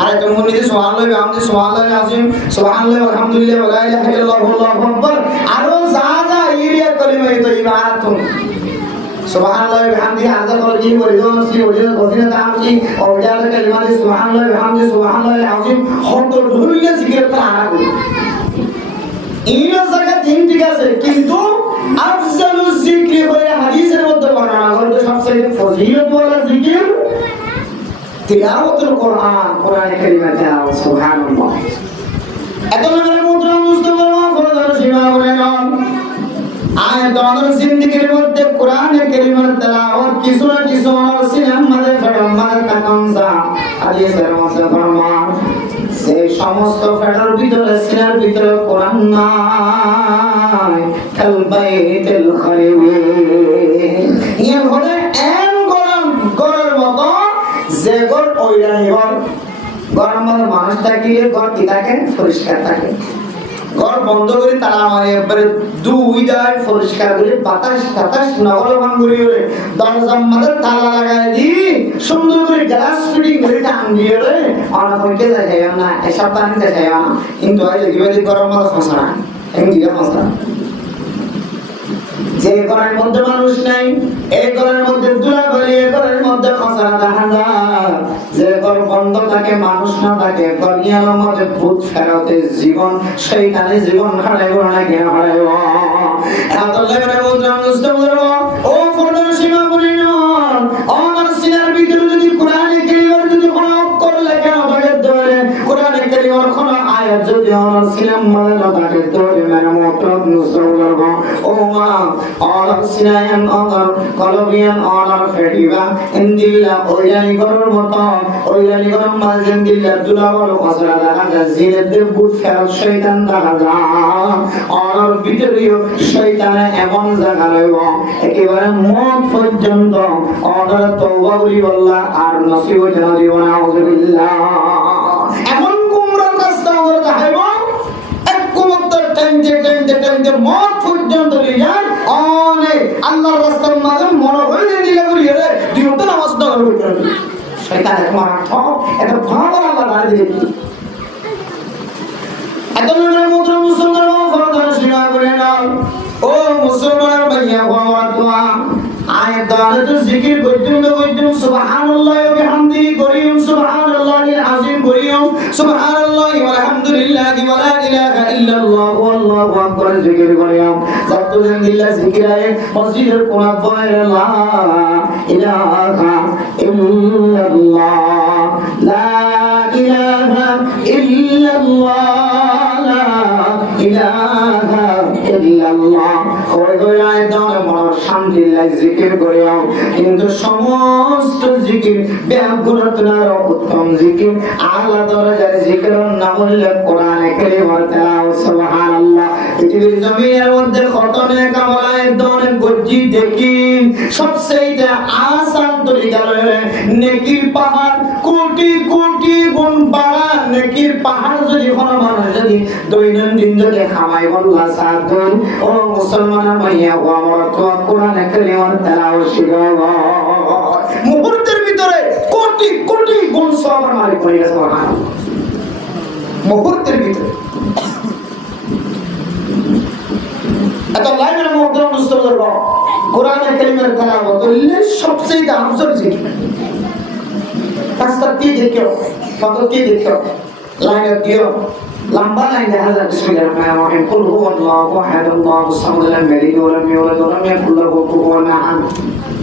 আর একটা মনে যে সুবহানাল্লাহি ওয়া বিহামদিহি সুবহানাল্লাহিল আযীম সুবহানাল্লাহি আলহামদুলিল্লাহ ওয়া লা ইলাহা ইল্লাল্লাহ আল্লাহু আকবার আর যা যা ইরিয়া কলিমা তাইয়্যিবা আতুন সুবহানাল্লাহি ওয়া বিহামদিহি আযা কল কি ওরিদন সি ওরিদন বদিনা তামকি ওরিদা কালিমা সুবহানাল্লাহি ওয়া বিহামদিহি সুবহানাল্লাহিল আযীম হত ধুইলে জিকির করা আগে ইনো জায়গা তিন ঠিক আছে কিন্তু আফজালুজ যিকরি হয় হাদিসের মধ্যে বর্ণনা করতে সবচেয়ে ফজিলত ওয়ালা জিকির তিলাওয়াতুল কোরআন, কোরআনে কারীমের তেলাওয়াত, সুবহানাল্লাহ। এত নামের মুদ্রা মুস্তফা ফরদার সীমা বলে নন আয়াত আমাদের জিন্দেগির মধ্যে কোরআনে কারীমের তেলাওয়াত কিছু না কিছু সিনাম মাঝে ফরমান কানসা হাদিসের মধ্যে ফরমান সেই সমস্ত ফেটার ভিতরে সিনার ভিতরে কোরআন নাই কাল বাইতুল খরিবি ইয়ে হলে এন কোরআন গড়ের মতো যে গড় ওইরানি ঘর গড়ের মধ্যে মানুষ থাকিলে ঘর কি থাকে পরিষ্কার থাকে ঘর বন্ধ করে তালা মারে একবারে দুই যায় পরিষ্কার করে বাতাস বাতাস নগরবান করি করে দরজার মধ্যে তালা লাগাই দি সুন্দর করে গ্লাস ফিটিং করে টান দিয়ে রে অনেক হইতে যায় না এসব টানি যায় না কিন্তু হয় দেখি গরম মধ্যে খসা না এমনি খসা যে ঘরের মধ্যে মানুষ নাই এই ঘরের মধ্যে দুলাবালি এই ঘরের মধ্যে খসা দেখা যায় যে ঘর বন্ধ থাকে মানুষ না থাকে ঘরিয়ার মধ্যে ভূত ফেরতে জীবন সেইখানে জীবন হারাইব না কেন হারাইব এত লেগে বলতে বুঝতে পারবো ও ফরদার সীমা বলি নন আমার সিনার ভিতরে যদি কোরআনে কারীমের যদি কোনো অক্ষর লেখা থাকে ধরে কোরআনে কারীমের কোনো আয়াত যদি আমার সিনার মধ্যে থাকে ধরে মানে মতলব বুঝতে পারবো ও মা অনার সিনায়ান অনার কলবিয়ান অনার ফেটিবা ইন্দিল্লা ওইলানি গরর মতো ওইলানি গরম মাঝেন দিল্লা দুলাবর অসরা দেখা যায় জিনেতে বুট ফেরত শয়তান দেখা যায় অনার ভিতরেও শয়তানে এমন জায়গা রইব একেবারে মত পর্যন্ত অনার তওবা করি বললা আর নসিব যেন দিব না আউযুবিল্লাহ এমন গুমরাহ রাস্তা আমরা দেখাইব এক কুমত্তর টাইমতে মত পর্যন্ত নিয়ে যায় অনেক আল্লাহর রাস্তার মাঝে মনে হইলে দিলে করি রে দিওতে নামাজ না করবে শয়তান এক মারাঠ এটা ভালো আল্লাহ দাঁড়িয়ে দিয়েছে এত নয় মুদ্রা মুসলমান ফরদার সীমা করে না ও মুসলমানের ভাইয়া বাবা আয়াত দাঁড়াতে জিকির করতুম সুবহানাল্লাহি ওয়া বিহামদিহি করিম সুবহানাল্লাহিল আযীম করিম সুবহানাল্লাহি ওয়া আলহামদুলিল্লাহি ওয়া লা ইলাহা ইল্লাল্লাহু আল্লাহু আকবার জিকির করিম যতদিন দিল্লা জিকির আয়ে মসজিদের কোনা বলে লা ইলাহা ইল্লাল্লাহ লা ইলাহা ইল্লাল্লাহ লা ইলাহা ইল্লাল্লাহ ওই গোলায় দাও মন শান্তি লাগে জিকির করিও কিন্তু সমস্ত জিকির ব্যাগুণার উত্তম জিকির আল্লাহ দরজার জিকির নাম হলো কোরআনে কারীমের তেলাওয়াত সুবহানাল্লাহ পৃথিবীর জমিনের মধ্যে খতনে কামালায় দনে গজ্জি দেখি সবচেয়ে আসান তরিকা রয়ে নেকির পাহাড় কোটি কোটি গুণ বাড়া নেকির পাহাড় যদি কোনো মানুষ যদি দৈনন্দিন যদি খামাই বল্লা সাধন ও মুসলমানের মাইয়া ও আমার তো কোরআনে কারীমের তেলাওয়াত শিখাব মুহূর্তের ভিতরে কোটি কোটি গুণ সওয়াব মালিক হয়ে গেছে সুবহানাল্লাহ মুহূর্তের ভিতরে এত লাইনের মধ্যে মুসলমানদের কোরআনে কারীমের তেলাওয়াত করলে সবচেয়ে আফজল জিকির পাঁচটা কি দেখো কত কি দেখো লাইন দিও লম্বা লাইন দেখা যায় বিসমিল্লাহির রহমানির রহিম কুল হুয়াল্লাহু আহাদ আল্লাহুস সামাদ লাম ইয়ালিদ ওয়া লাম ইউলাদ ওয়া লাম ইয়াকুল লাহু কুফুওয়ান আহাদ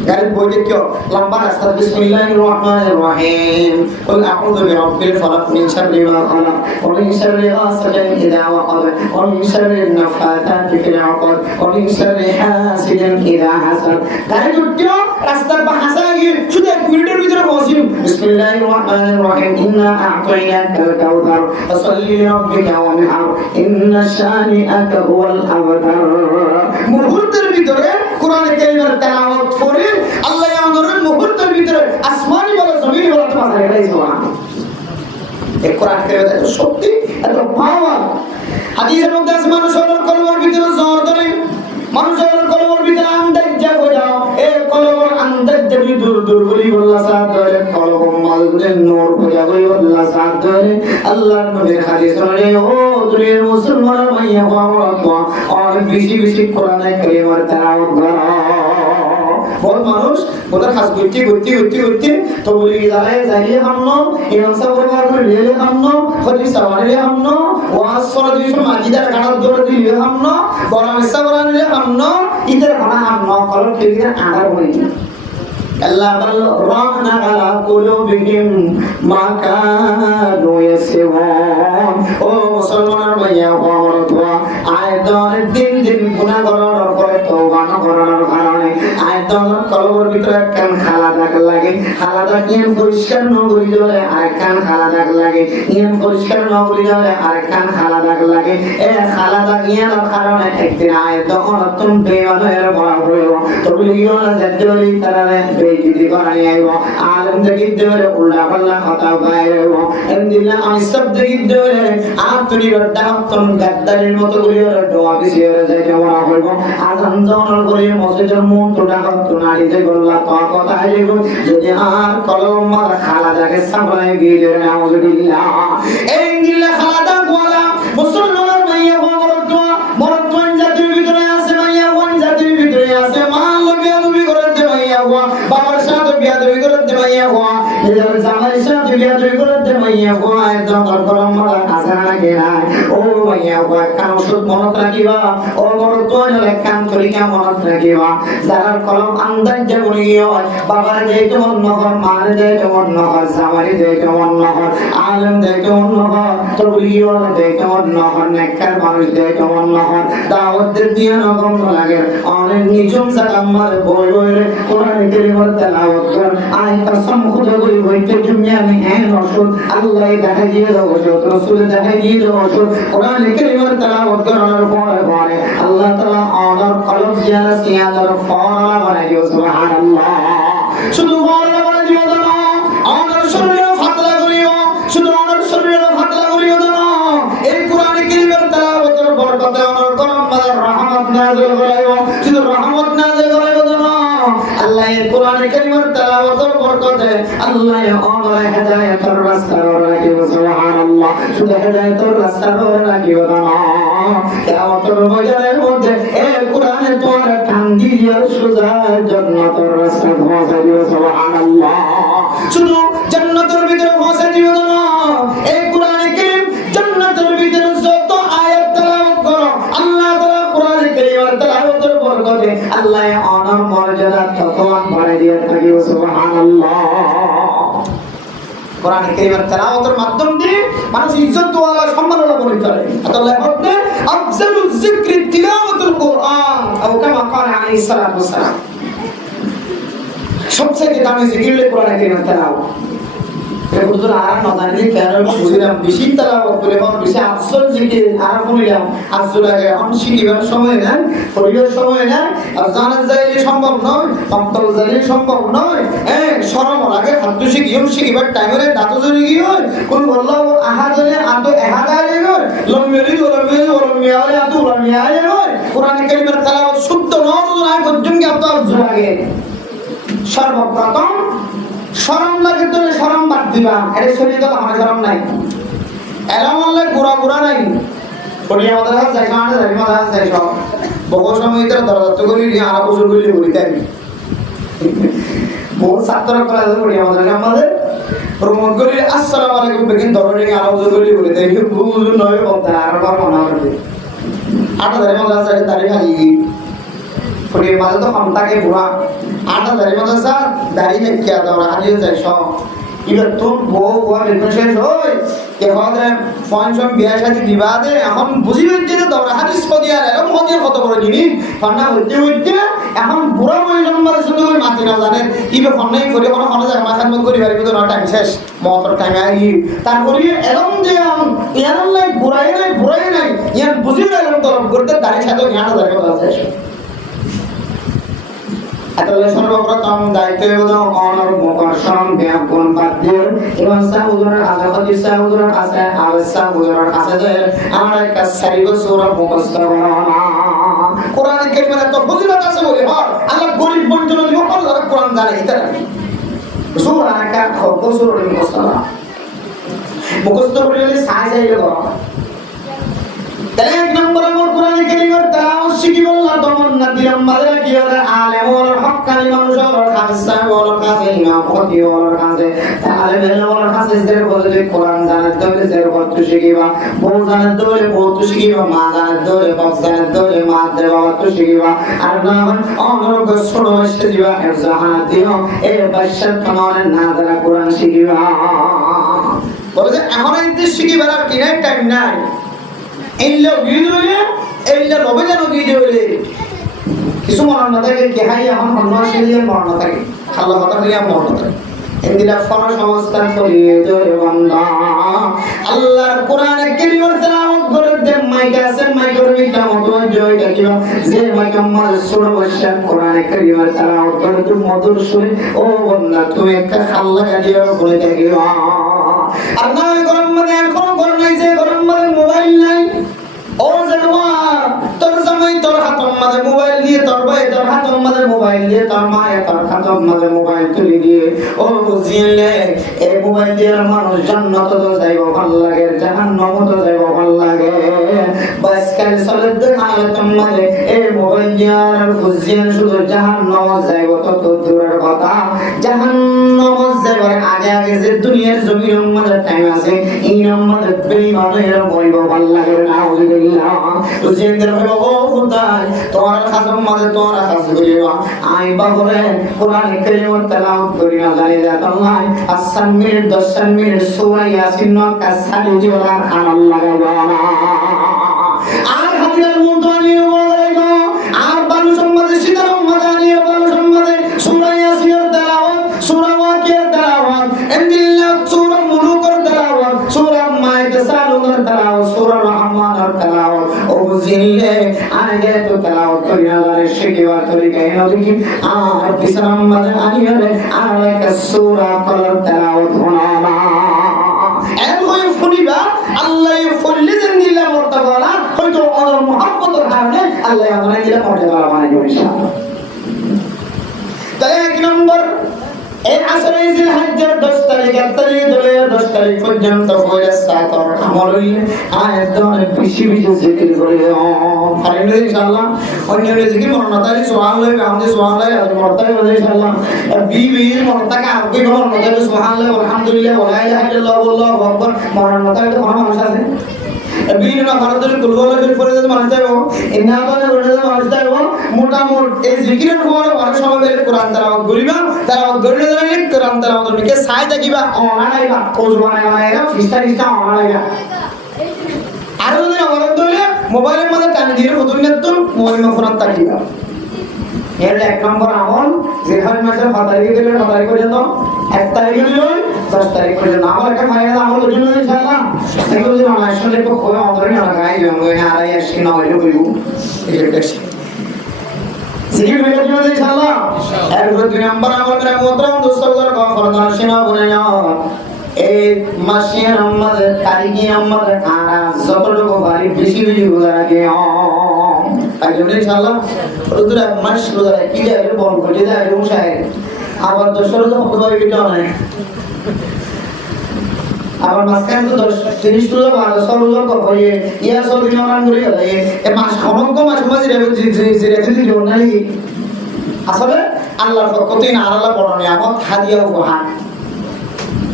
গাড়ি বই দেখো লম্বা রাস্তা বিসমিল্লাহির রহমানির রহিম কুল আউযু বিরাব্বিল ফালাক মিন শাররি মা খালাক ওয়া মিন শাররি গাসিকিন ইযা ওয়াকাব ওয়া মিন শাররি নাফাতাতি ফিল উকাদ ওয়া মিন শাররি হাসিদিন ইযা হাসাদ গাড়ি উঠো রাস্তার পা হাসা গিয়ে শুধু 1 মিনিটের ভিতরে পৌঁছি বিসমিল্লাহির রহমানির রহিম ইন্না আ'তাইনাকাল কাউসার ফাসাল্লি লিরাব্বিকা ওয়ানহার ইন্না শানিআকা হুয়াল আবতার মুহূর্তের ভিতরে কোরআনে কারীমের তেলাওয়াত করে আল্লাহ আমাদের মুহূর্তের ভিতরে আসমানি বলা জমিনি বলা তোমার এটাই সুবহানাল্লাহ এই কোরআন কারীমের এত শক্তি এত পাওয়ার হাদিসের মধ্যে আছে মানুষের কলমের ভিতরে জ্বর ধরে মানুষের কলমের ভিতরে আন্দাজ যাবে যাও এই কলমের আন্দাজ যদি দূর দূর বলি বল্লা সাথ ধরে কলম মালদের নূর পূজা করি বল্লা সাথ ধরে আল্লাহর নবীর হাদিস ধরে ও দুনিয়ার মুসলমান মাইয়া বাবা আর বেশি বেশি কোরআনে কারীমের তেলাওয়াত করো বল মানুষ বলে খাস করতে তো বলি যাইলে হামনো ইমাম সাহেব লিয়ে হামনো খতিব সাহেব লিয়ে হামনো ওয়াজ করে দিছ মাজিদার গাড়ার দৌড় দিয়ে হামনো বড় মিসা বড় লিয়ে হামনো ইদের খানা হামনো কলম খেলিয়ে আন্ডার হই আল্লাহ বলল রানা আলা কুলুবিহিম মা কানু ইয়াসিবুন। ও মুসলমানের ভাইয়া ও আমার দোয়া আয়তন দিন দিন গুনাহ করার পরে তওবা না করার কারণে আয়তন কলবের ভিতরে কেন খালা দাগ লাগে, খালা দাগ নিয়ে পরিষ্কার ন করি দিলে আরেকখান খালা দাগ লাগে, নিয়ে পরিষ্কার ন করি দিলে আরেকখান খালা দাগ লাগে। এ খালা দাগ নিয়ে কারণে একদিন আয়তন অনন্তম বেমানের বড় হইব, তবলি ইওনা জাজ্জলি তারারে বেইজিতি করাই আইব, আলেম দেখি দেরে উল্টা পাল্লা কথা গায়ব, এমদিনা আমি সব দেখি দেরে আতনি রড্ডা তন গাদ্দারির মতো করে দোয়া বিছিয়ে যাইতে বড় হইব। আজান জানার করে মসজিদের মন তো ডাকা তো নাড়িতে গল্লা তো কথা আইব, যদি আর কলম মারা খালা দাগে সামনে গিয়ে নাউজুবিল্লাহ। এই গিলা খালা দাগ ওয়ালা মুসলমানের মাইয়া মরদ জাতির ভিতরে আছে, মাইয়া ওয়ান জাতির ভিতরে আছে, মা লবিয়া তুমি করতে মাইয়া ওয়া, বাবার সাথে বিয়া তুমি করতে মাইয়া ওয়া, নিজের জামাইয়ের সাথে বিয়া তুমি করতে মাইয়া ওয়া, একদম কলম মারা কাছে লাগে না। ও মাইয়া ওয়া কান ওষুধ মনত রাখিবা, ও মরদ তোর কান তরিকা মনত রাখিবা। যারা কলম আন্দাজ যে বলি হয় বাবার যেতে মন নহর, মার যেতে মন নহর, জামাই যেতে মন নহর, আলেম যেতে মন নহর, তবলিগীওয়ালা যেতে মন নহর, নেককার মানুষ যেতে মন নহর, দাওয়াতের দিয়ে নগম লাগে অনেক নিজম জায়গা আমার বই বইরে কোরআন কারীমের তেলাওয়াত কর। আই কসম খুদা করি হইতে দুনিয়া আমি হ্যাঁ রসুল আল্লাহ দেখা দিয়ে দাও ওষুধ, রসুল দেখা দিয়ে দাও ওষুধ, কোরআন কারীমের তেলাওয়াত করার পরে পরে আল্লাহ তাআলা আমার কলব জিয়ারা সিয়াদার ফলা বানাই দিও। সুবহানাল্লাহ। শুধু বলা বানাই দিও না, আমার শরীরে ফাতলা করিও, শুধু আমার শরীরে ফাতলা করিও না। এই কোরআন কারীমের তেলাওয়াতের বরকতে আমার করম মাদার রহমত নাযিল করাইও, শুধু রহমত নাযিল করাইও না। আল্লাহ এই কোরআন কারীমের তেলাওয়াতের বরকতে আল্লাহ আমার হেদায়েতের রাস্তা রাখিও। সুবহানাল্লাহ। শুধু হেদায়েতের রাস্তা রাখিও না, কিয়ামতের ময়দানের মধ্যে এই কোরআনে তোমার কান দিয়ে সোজা জান্নাতের রাস্তা পৌঁছে দিও। সুবহানাল্লাহ। শুধু জান্নাতের ভিতরে পৌঁছে দিও না, এই কোরআনে কারীম জান্নাতের ভিতরে যত আয়াত তেলাওয়াত করো আল্লাহ তাআলা কোরআনে কারীমের তেলাওয়াতের বরকতে আল্লাহ অনার মর্যাদা ততমান বাড়াই দিয়ে থাকিও। সুবহানাল্লাহ। কোরআন কারীমের তেলাওয়াতের মাধ্যম দিয়ে মানুষ ইজ্জতওয়ালা সম্মানওয়ালা বনে চলে। আল্লাহ বলতে আফজালুজ যিকরি তিলাওয়াতুল কোরআন আও কামা ক্বালা আলাইহিস সালাতু ওয়াস সালাম। সবচেয়ে দামি জিকির হলো কোরআন কারীমের তেলাওয়াত। এই হুজুর আর না জানি কেন বুঝলাম বেশি তেলাওয়াত করে বা বেশি আফজল জিকির আর শুনলাম আফজল লাগে এখন শিখিবার সময় না, পড়িবার সময় না, আর জানার যাইলে সম্ভব নয়, অন্তর যাইলে সম্ভব নয়। শরম লাগে হাত শিখিবার টাইমে দাঁত জড়ি গিয়ে কোন বললো আহাদলে আত এহাদালে গয় লম্বেরি ওলম্বি আলে আত উলম্বি আলে গয়। কোরআন কারীমের তেলাওয়াত শুদ্ধ নয় পর্যন্ত আপনার লাগে। সর্বপ্রথম শরম লাগে তো শরম বাদ দিবা, এটা শরীরে তো আমার শরম নাই, এলাম আল্লাহ গুড়া নাই। পড়িয়া আমাদের কাছে যাই না, যাই মাথা যাই সব বহু সময় তারা দরদাত্ত করি আরো বছর করলে বলি তাই বহু ছাত্র ক্লাসে পড়ি আমাদের প্রমোট করি আসসালামু আলাইকুম বেকিন দরদি আরো বছর করলে বলি তাই বুঝুন নয় বলতে আর বার মনে করবে আটা যাই মাথা যাই তারিখ আই পড়িয়ে মাঝে তো কম থাকে বুড়া আটা যাই মাথা স্যার দাঁড়িয়ে দেখিয়া দৌড়া হারিয়ে যায় সব। এবার তোর বউ বুয়া বেতন শেষ হয় এখন পঞ্চম বিয়া সাথে বিবাদে এখন বুঝিবেন যে দৌড়া হারিস কদিয়ার এরকম কদিয়ার কত বড় জিনিস ফন্না হইতে হইতে এখন বুড়া বই জন্মারে শুধু করে মাতি না জানেন ইবে ফন্নাই করে কোনো ফোনে যায় মাথার মধ্যে করি বাড়ি তো টাইম শেষ মতর টাইম আই তারপরে এরকম যে ইয়ার নাই বুড়াই নাই ইয়ার বুঝিবে এরকম তরফ করতে দাঁড়িয়ে সাথে জ্ঞান যায় কথা শেষ। সর্বপ্রথম দায়িত্ব হলো অনর মুকরশম ব্যাপন বাদ্যের এবং সাহুজুরের আজাদি সাহুজুরের আছে আবসা হুজুরের আছে যে আমার একটা সাইব সূরা মুখস্থ করা কোরআন কারীমের তো ফজিলত আছে বলে হর আল্লাহ গরিব বন্ধুরা দিব যারা কোরআন জানে এটা সূরা একটা খবর সূরা মুখস্থ করে সাই যাইবে এক নম্বর আমার কোরআন কারীমের তেলাওয়াত শিখি বললা তমন না দিলাম মাদরা কি আর আলেমুল হক হকানি মানুষের কাছে বড় কাছে ইমাম হতি বড় কাছে তাহলে বড় কাছে যে বলে কোরআন জানার দলে যে কত শিখিবা বউ জানার দলে বউ তো শিখিবা মা জানার দলে বাপ জানার দলে মা দে বাবা তো শিখিবা আর না অনরক ছোট বয়সে দিবা এর জাহান দিও এ বাদশা তোমার না জানা কোরআন শিখিবা বলে যে এখন এই শিখিবার আর কিনাই টাইম নাই এইলো ভিডিওলে এইলো রবে জানো ভিডিওলে কিছু মরণ না থাকে কে হাই এখন হন্নশীলিয়ে মরণ না থাকে আল্লাহ কথা হইয়া মরণ না থাকে এদিলা ফরজ অবস্থান করিয়ে দরে বান্দা আল্লাহর কোরআনে কারীমের তেলাওয়াত করে দে মাইকা আছে মাইকের মিটা মতো জয় দেখিবা যে মাইকা মাল সুরে বসে কোরআনে কারীমের তেলাওয়াত করে তুই মধুর সুরে ও বান্দা তুমি একটা আল্লাহ গাদিয়া বলে দেখিবা আর না গরম মানে এখন গরম নাই যে গরম মানে মোবাইল নাই ও জানবা তোর জামাই তোর হাতের মাঝে মোবাইল দিয়ে তোর ভাই তোর হাতের মাঝে মোবাইল দিয়ে তোর মা তোর হাতের মাঝে মোবাইল তুলে দিয়ে ও বুঝিলে এই মোবাইল দিয়ে মানুষ জান্নাত তো যাইব ভালো লাগে জাহান্নাম তো যাইব ভালো লাগে বাস কাল চলে দেখালে তোমারে এই মোবাইল দিয়ে আর বুঝিয়ে শুধু জাহান্নাম যাইব তত দূরের কথা জাহান্নাম যাইবার আগে আগে যে দুনিয়ার জমির মধ্যে টাইম আছে এই মধ্যে বেঈমানের মরিব ভালো লাগে না জিন্দের ভাই ও খুদাই তোমার খাসম মাঝে তোমার কাজ করিবা আই বাবরে কোরআন কারীমের তেলাওয়াত করিনা জানি যাত আল্লাহ 8 মিনিট 10 মিনিট সূরা ইয়াসিন কাসালি জিওলা খানাল লাগাবা আর হাদিয়ার মুতানি ওয়ালাইগো আর বালু সম্মাদে সিদার মাদানি বালু সম্মাদে সূরা ইয়াসিনের তেলাওয়াত সূরা ওয়াকিয়ার তেলাওয়াত ইনদিল্লাহ সূরা মুলুকের তেলাওয়াত সূরা মাইদা সালুনের তেলাওয়াত সূরা রহমানের তেলাওয়াত ও বুঝিলে আগে তো তেলাওয়াত করিয়া জানে শিখিবা তরিকা এনো দেখি আর বিসরাম মাদে আনিয়ারে আর একটা সূরা কলর তেলাওয়াত হনানা এত হয়ে ফুলিবা আল্লাহ ফুললে জিন্দিলা মর্তবা না হয়তো ওর মুহাব্বতের কারণে আল্লাহ আমাদের দিলা মর্তবা বানাই দিবে ইনশাআল্লাহ তাহলে এক নম্বর এই আসরে জিলহজ্জের 10 তারিখ ধরে 10 তারিখ পর্যন্ত ফয়লা সাতর আমল হইলে আয়াত অনেক বেশি বেশি জিকির করে ফাইনালি ইনশাআল্লাহ অন্য জিকির মরনাতারি সুবহানাল্লাহ বিহামদি সুবহানাল্লাহ আর মরতাই বলে ইনশাআল্লাহ বিবির মরতাকা আগে মরনাতারি সুবহানাল্লাহ আলহামদুলিল্লাহ ওয়া লা ইলাহা ইল্লাল্লাহু আল্লাহু আকবার মরনাতারি তো কোনো মানুষ আছে বিনা ভারতের কুলওয়ালাদের ফরজত মানুষ যাইবো ইনাবারে ফরজত মানুষ যাইবো মোটামুট এই জিকিরের পরে অনেক সময় বের কোরআন তেলাওয়াত করিবা তেলাওয়াত করিলে জানি কোরআন তেলাওয়াত নিকে সাই দেখিবা অনাইবা কোজবানা অনাইবা ফিস্টা অনাইবা আর যদি আমাদের দলে মোবাইলের মধ্যে কান দিয়ে ফটো নিতেন মোবাইল ফোন তাকিবা এর এক নম্বর আমল যেখানে মাসের 7 তারিখে গেলে 7 তারিখ পর্যন্ত 1 তারিখে গেলে 10 তারিখ পর্যন্ত আমার একটা ফায়দা আমল জন্য ইনশাআল্লাহ এগুলো যদি আমরা আসলে তো খুব অন্তরে না গাই জমে না আড়াই আসি না হইলো কইবো এটা জিকির বের জন্য ইনশাআল্লাহ এর দুই নম্বর আমল করে মোহতরম দোস্তগণ ফরদান শিনা বলে নাও এই মাসের আমাদের তারিখে আমাদের আর যতটুকু বাড়ি বেশি বেশি রোজা রাখে তাই জন্য ইনশাআল্লাহ রোজা মাস রোজা কি যায় বল ঘটে যায় মুশাই আবার 10 রোজা হতে পারে এটা নাই আবার মাসখান তো 30 রোজা বা 10 রোজা করে ইয়া সব দিন আমরা করে গেল এই মাস সমগ্র মাস মাঝে রেখে দিও নাই আসলে আল্লাহর পক্ষ থেকে না আল্লাহ বড় নিয়ামত হাদিয়া উপহার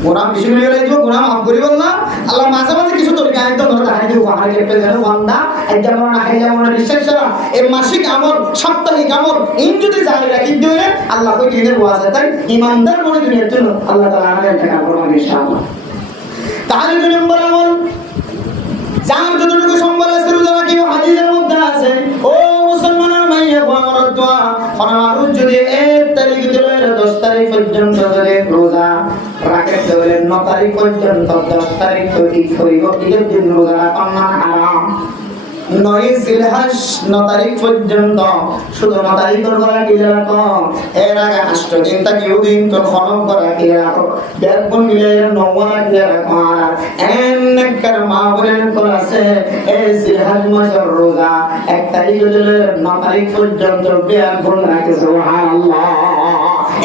গুনাহ বেশি হয়ে গেলে তো গুনাহ মাফ করিব না আল্লাহ মাঝে মাঝে কিছু তরিকা আইতো ধরে তাহাই দিয়ে উপহার কেটে দেন বান্দা এটা মনে না খাইলে মনে বিশ্বাস করা এই মাসিক আমল সাপ্তাহিক আমল ইন যদি জারি রাখি দিলে আল্লাহ কই দিনের ওয়াজে তাই ইমানদার মনে দুনিয়ার জন্য আল্লাহ তাআলা আমাদের টাকা করবেন ইনশাআল্লাহ তাহলে দুই নম্বর আমল যার যতটুকু সম্বল আছে রোজা রাখিও হাদিসের মধ্যে আছে ও মুসলমানের মাইয়া আমার দোয়া ফরমারুজ যদি 1 তারিখ ধরে 10 তারিখ পর্যন্ত ধরে রোজা রাখে তাহলে 9 তারিখ পর্যন্ত 10 তারিখ তৈরি করিব ঈদের দিন রোজা রাখা না হারাম 9 জিলহজ 9 তারিখ পর্যন্ত শুধু 9 তারিখ ধরে গিয়ে রাখো এর আগে 8 দিন তাকে দিন তো খনক করা গিয়ে রাখো দেখুন মিলে 9 গিয়ে রাখো এনেকার মাহবুবের করাছে এই জিলহজ মাসের রোজা 1 তারিখ ধরে 9 তারিখ পর্যন্ত বেয়াগুন রাখে সুবহানাল্লাহ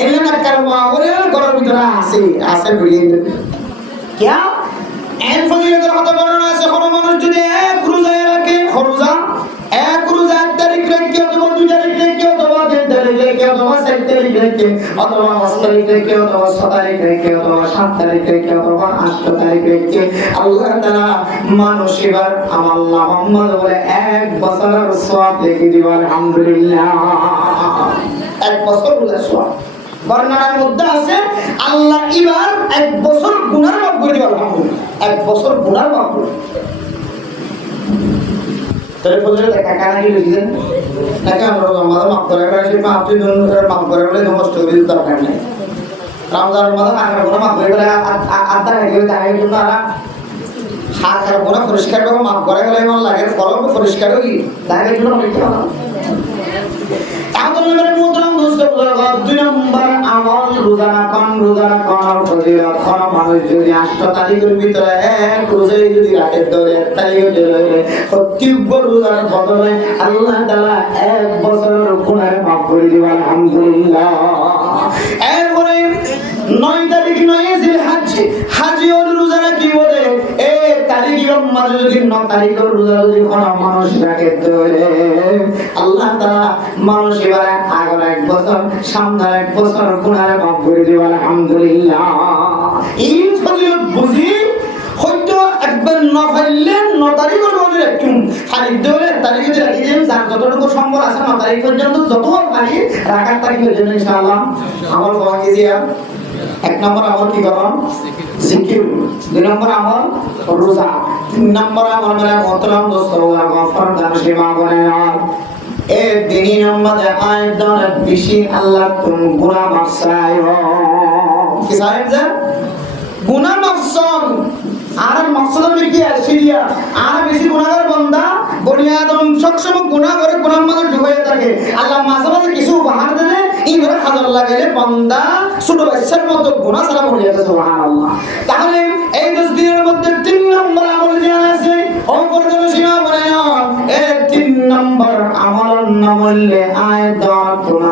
এনেকার মাহবুবের করার ভিতরে আছে বুঝিয়ে কি এর ফজিলতের কথা বর্ণনা আছে কোন মানুষ যদি এক রোজা রাখে রোজা এক রোজা 1 তারিখ রেখে অথবা 2 তারিখ রেখে অথবা 3 তারিখ রেখে অথবা 4 তারিখ তারিখ রেখে অথবা 5 তারিখ রেখে অথবা 6 তারিখ রেখে অথবা 7 তারিখ রেখে অথবা 8 তারিখ রেখে আল্লাহ তাআলা মানুষ এবার আমার মোহাম্মদ বলে 1 বছরের সওয়াব লিখে দিবেন আলহামদুলিল্লাহ 1 বছর রোজার সওয়াব বর্ণনার মধ্যে আছে আল্লাহ এবার 1 বছর গুনাহ মাফ করে দিবেন আলহামদুলিল্লাহ 1 বছর গুনাহ মাফ করে তাহলে ফজরে দেখা কানা কি লিখেন নাকি আমরা রমজান মাফ করে রাখি আপনি ধরুন মাফ করে বলে নষ্ট করে দিতে দরকার নেই রমজানের মধ্যে কানার গুনাহ মাফ করে বলে আদা হয়ে যায় জন্য আর হাতের গুনাহ পরিষ্কার করে মাফ করে গেলে মন লাগে ফলও পরিষ্কার হই তাহলে জন্য লিখতে হবে তাহলে মেরে মুদ্রাম দোস্ত বলগো 2 নম্বর আমল রোজা রাখার ফজিলত কোন মানুষ যদি 8 তারিখের ভিতরে এক রোজাই যদি রাখে ধরে 1 তারিখে ধরে প্রত্যেক রোজার বদলে আল্লাহ তাআলা 1 বছরের গুনাহ মাফ করে দিবেন আলহামদুলিল্লাহ এরপরে 9 তারিখ 9 জিলহজ হাজির রোজা কি বলে এই তারিখে মানুষ যদি 9 তারিখের রোজা যদি কোন মানুষ রাখে ধরে আল্লাহ তাআলা মানুষ এবার আগের 1 বছর সামনে 1 বছর গুনাহ মাফ করে দিবেন আলহামদুলিল্লাহ এই ফজিলত বুঝি হয়তো একবার না পাইলে 9 তারিখের মধ্যে একটু তারিখ ধরে তারিখে রাখি দেন যার যতটুকু সম্ভব আছে 9 তারিখ পর্যন্ত যত পারি রাখার তারিখের জন্য ইনশাআল্লাহ আমল করা গিয়া 1 নম্বর আমল কি করুন জিকির 2 নম্বর আমল রোজা 3 নম্বর আমল মেরা মোহতরম দোস্ত গফর দান সেবা করেন এ দিনই নম্বরে আয়াত বেশি আল্লাহ তুমি গুনাহ মাফ চাইও কি সাহেব যা গুনাহ মাফ চান আর মাকসাদ কি আসিয়া আর বেশি গুনাহগার বান্দা বনি আদম সবসময় গুনাহ করে গুনাহর মধ্যে ডুবে থাকে আল্লাহ মাঝে মাঝে কিছু উপহার দেন এইভাবে হাজার লাগাইলে বান্দা ছোট বাচ্চার মতো গুনাহ ছাড়া পড়ে যাবে সুবহানাল্লাহ তাহলে এই 10 দিনের মধ্যে 3 নম্বর আমল যে আছে অপরজন সীমা বলে না এই 3 নম্বর আমল নামলে আয়াত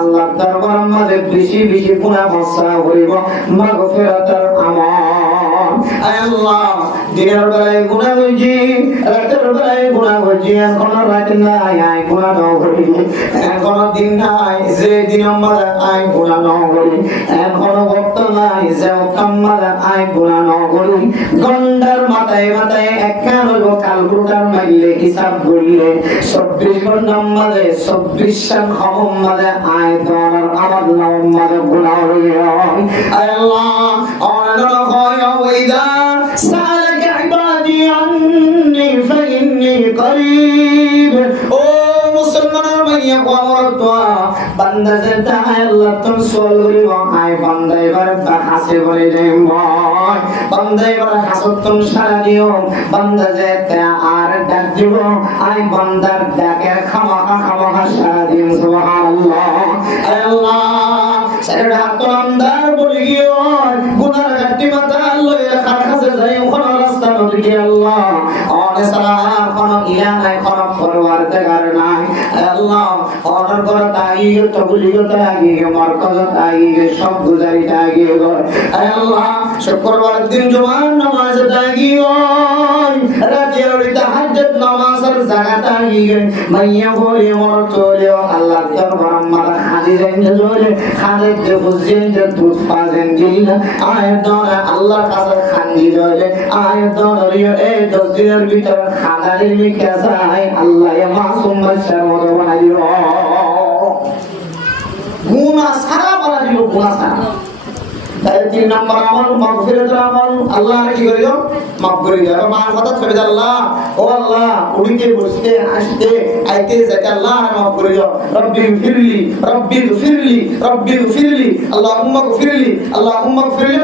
আল্লাহর দরবার মধ্যে বেশি বেশি গুনাহ মাফ হইব মাগফিরাতের আমল আয় আল্লাহ দিনের বেলায় গুনাহ হইছি রাতের বেলায় গুনাহ হইছি এখন রাত নাই আয় গুনাহ ন করি এখন দিন নাই যে দিন আমরা আয় গুনাহ ন করি এখন বক্ত নাই যে আমরা আয় গুনাহ ন করি গন্ডার মাথায় মাথায় একখান হইব ক্যালকুলেটর মারলে হিসাব করলে 24 ঘন্টা আমাদের 24 সাল আমাদের আয় দরার আমার নাম আমাদের গুনাহ হইল আয় আল্লাহ অনন হয় ওইদা سألك عبادي عني فإني قريب ও মুসলমানের মাইয়া কোয়ারতোয়া বান্দা যেটা আল্লাহ তুমি সোল করিব আই বান্দা এবার হাসে বলে রে ময় বান্দা এবার হাসত তুমি সারা দিও বান্দা যেটা আর ডাক দিব আই বান্দার ডাকে খামাখা সারা দিন সুবহানাল্লাহ আল্লাহ সেটা কোরআনদার বলি গিয়ে গুনার গাটি মাথা লইয়া কাছে যাই ওখানে রাস্তা নদী আল্লাহ অনে সালাম কোন ইয়া নাই কোন পরওয়ারদিগার নাই আল্লাহ অর্ডার করা তাই তো বুঝিও তাই মারকাজ তাই সব গুজারি তাই গো আল্লাহ শুক্রবার দিন জুমার নামাজ তাই রাতে ওই তাহাজ্জুদ নামাজের জায়গা তাই মাইয়া বলে মর চলে আল্লাহ দরবার মারা হাজিরেন জোরে খালে যে বুঝেন যে দুধ পাজেন দিল আয়াত আল্লাহর কাছে খান্দি জলে আয়াত দরিয়া এই 10 দিনের ভিতর খাদারি লিখে যায় আল্লাহ মাসুম বাচ্চার মতো বানাইল গুনাহ সারা বানাইল গুনাহ সারা তাই 3 নম্বর আমল মাগফিরাতের আমল আল্লাহ কি করিল মাফ করে দিও আর মা কথা করে আল্লাহ ও আল্লাহ উড়িতে বসতে আসতে আইতে যেতে আল্লাহ মাফ করে দিও রব্বি গফিরলি আল্লাহুম্মা গফিরলি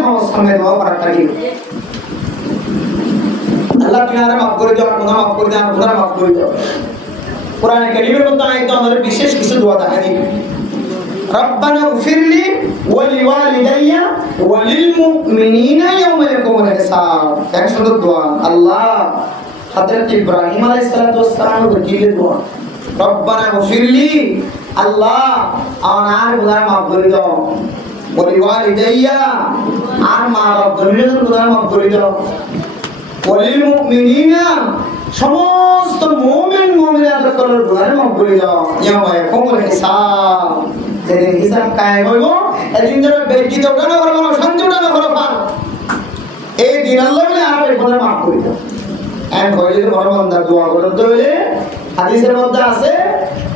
আমার সামনে দোয়া করা থাকি আল্লাহ তুমি আর মাফ করে দিও আর গুনাহ মাফ করে দিও আর গুনাহ মাফ করে দিও কোরআনে কারীমের মধ্যে আয়াত আমাদের বিশেষ কিছু দোয়া দেখানি ربنا اغفر لي ولوالدي وللمؤمنين يوم يقوم الحساب এক সুন্দর দোয়া আল্লাহ হযরত ইব্রাহিম আলাইহিস সালাতু ওয়াস সালামের বকিলে দোয়া রব্বানা গফিরলি আল্লাহ আমার গুনাহ মাফ করে দাও ওয়ালিওয়ালিদাইয়া আর মা বাবা দুনিয়ার গুনাহ মাফ করে দাও ওয়ালিল মুমিনিনা সমস্ত মুমিন মুমিনাতের গুনাহ মাফ করে দাও ইয়াওমা ইয়াকুমুল হিসাব যেদিন হিসাব কায়েম হইব এদিন যেন বেজ্জিত ওঠানো করবো না, শান্তি ওঠানো করো পান। এই দিন আল্লাহ বলে আর বেগুনে মাফ করে দাও। এক হয়ে যদি বড় বান্দা দোয়া করতে হলে হাদিসের মধ্যে আছে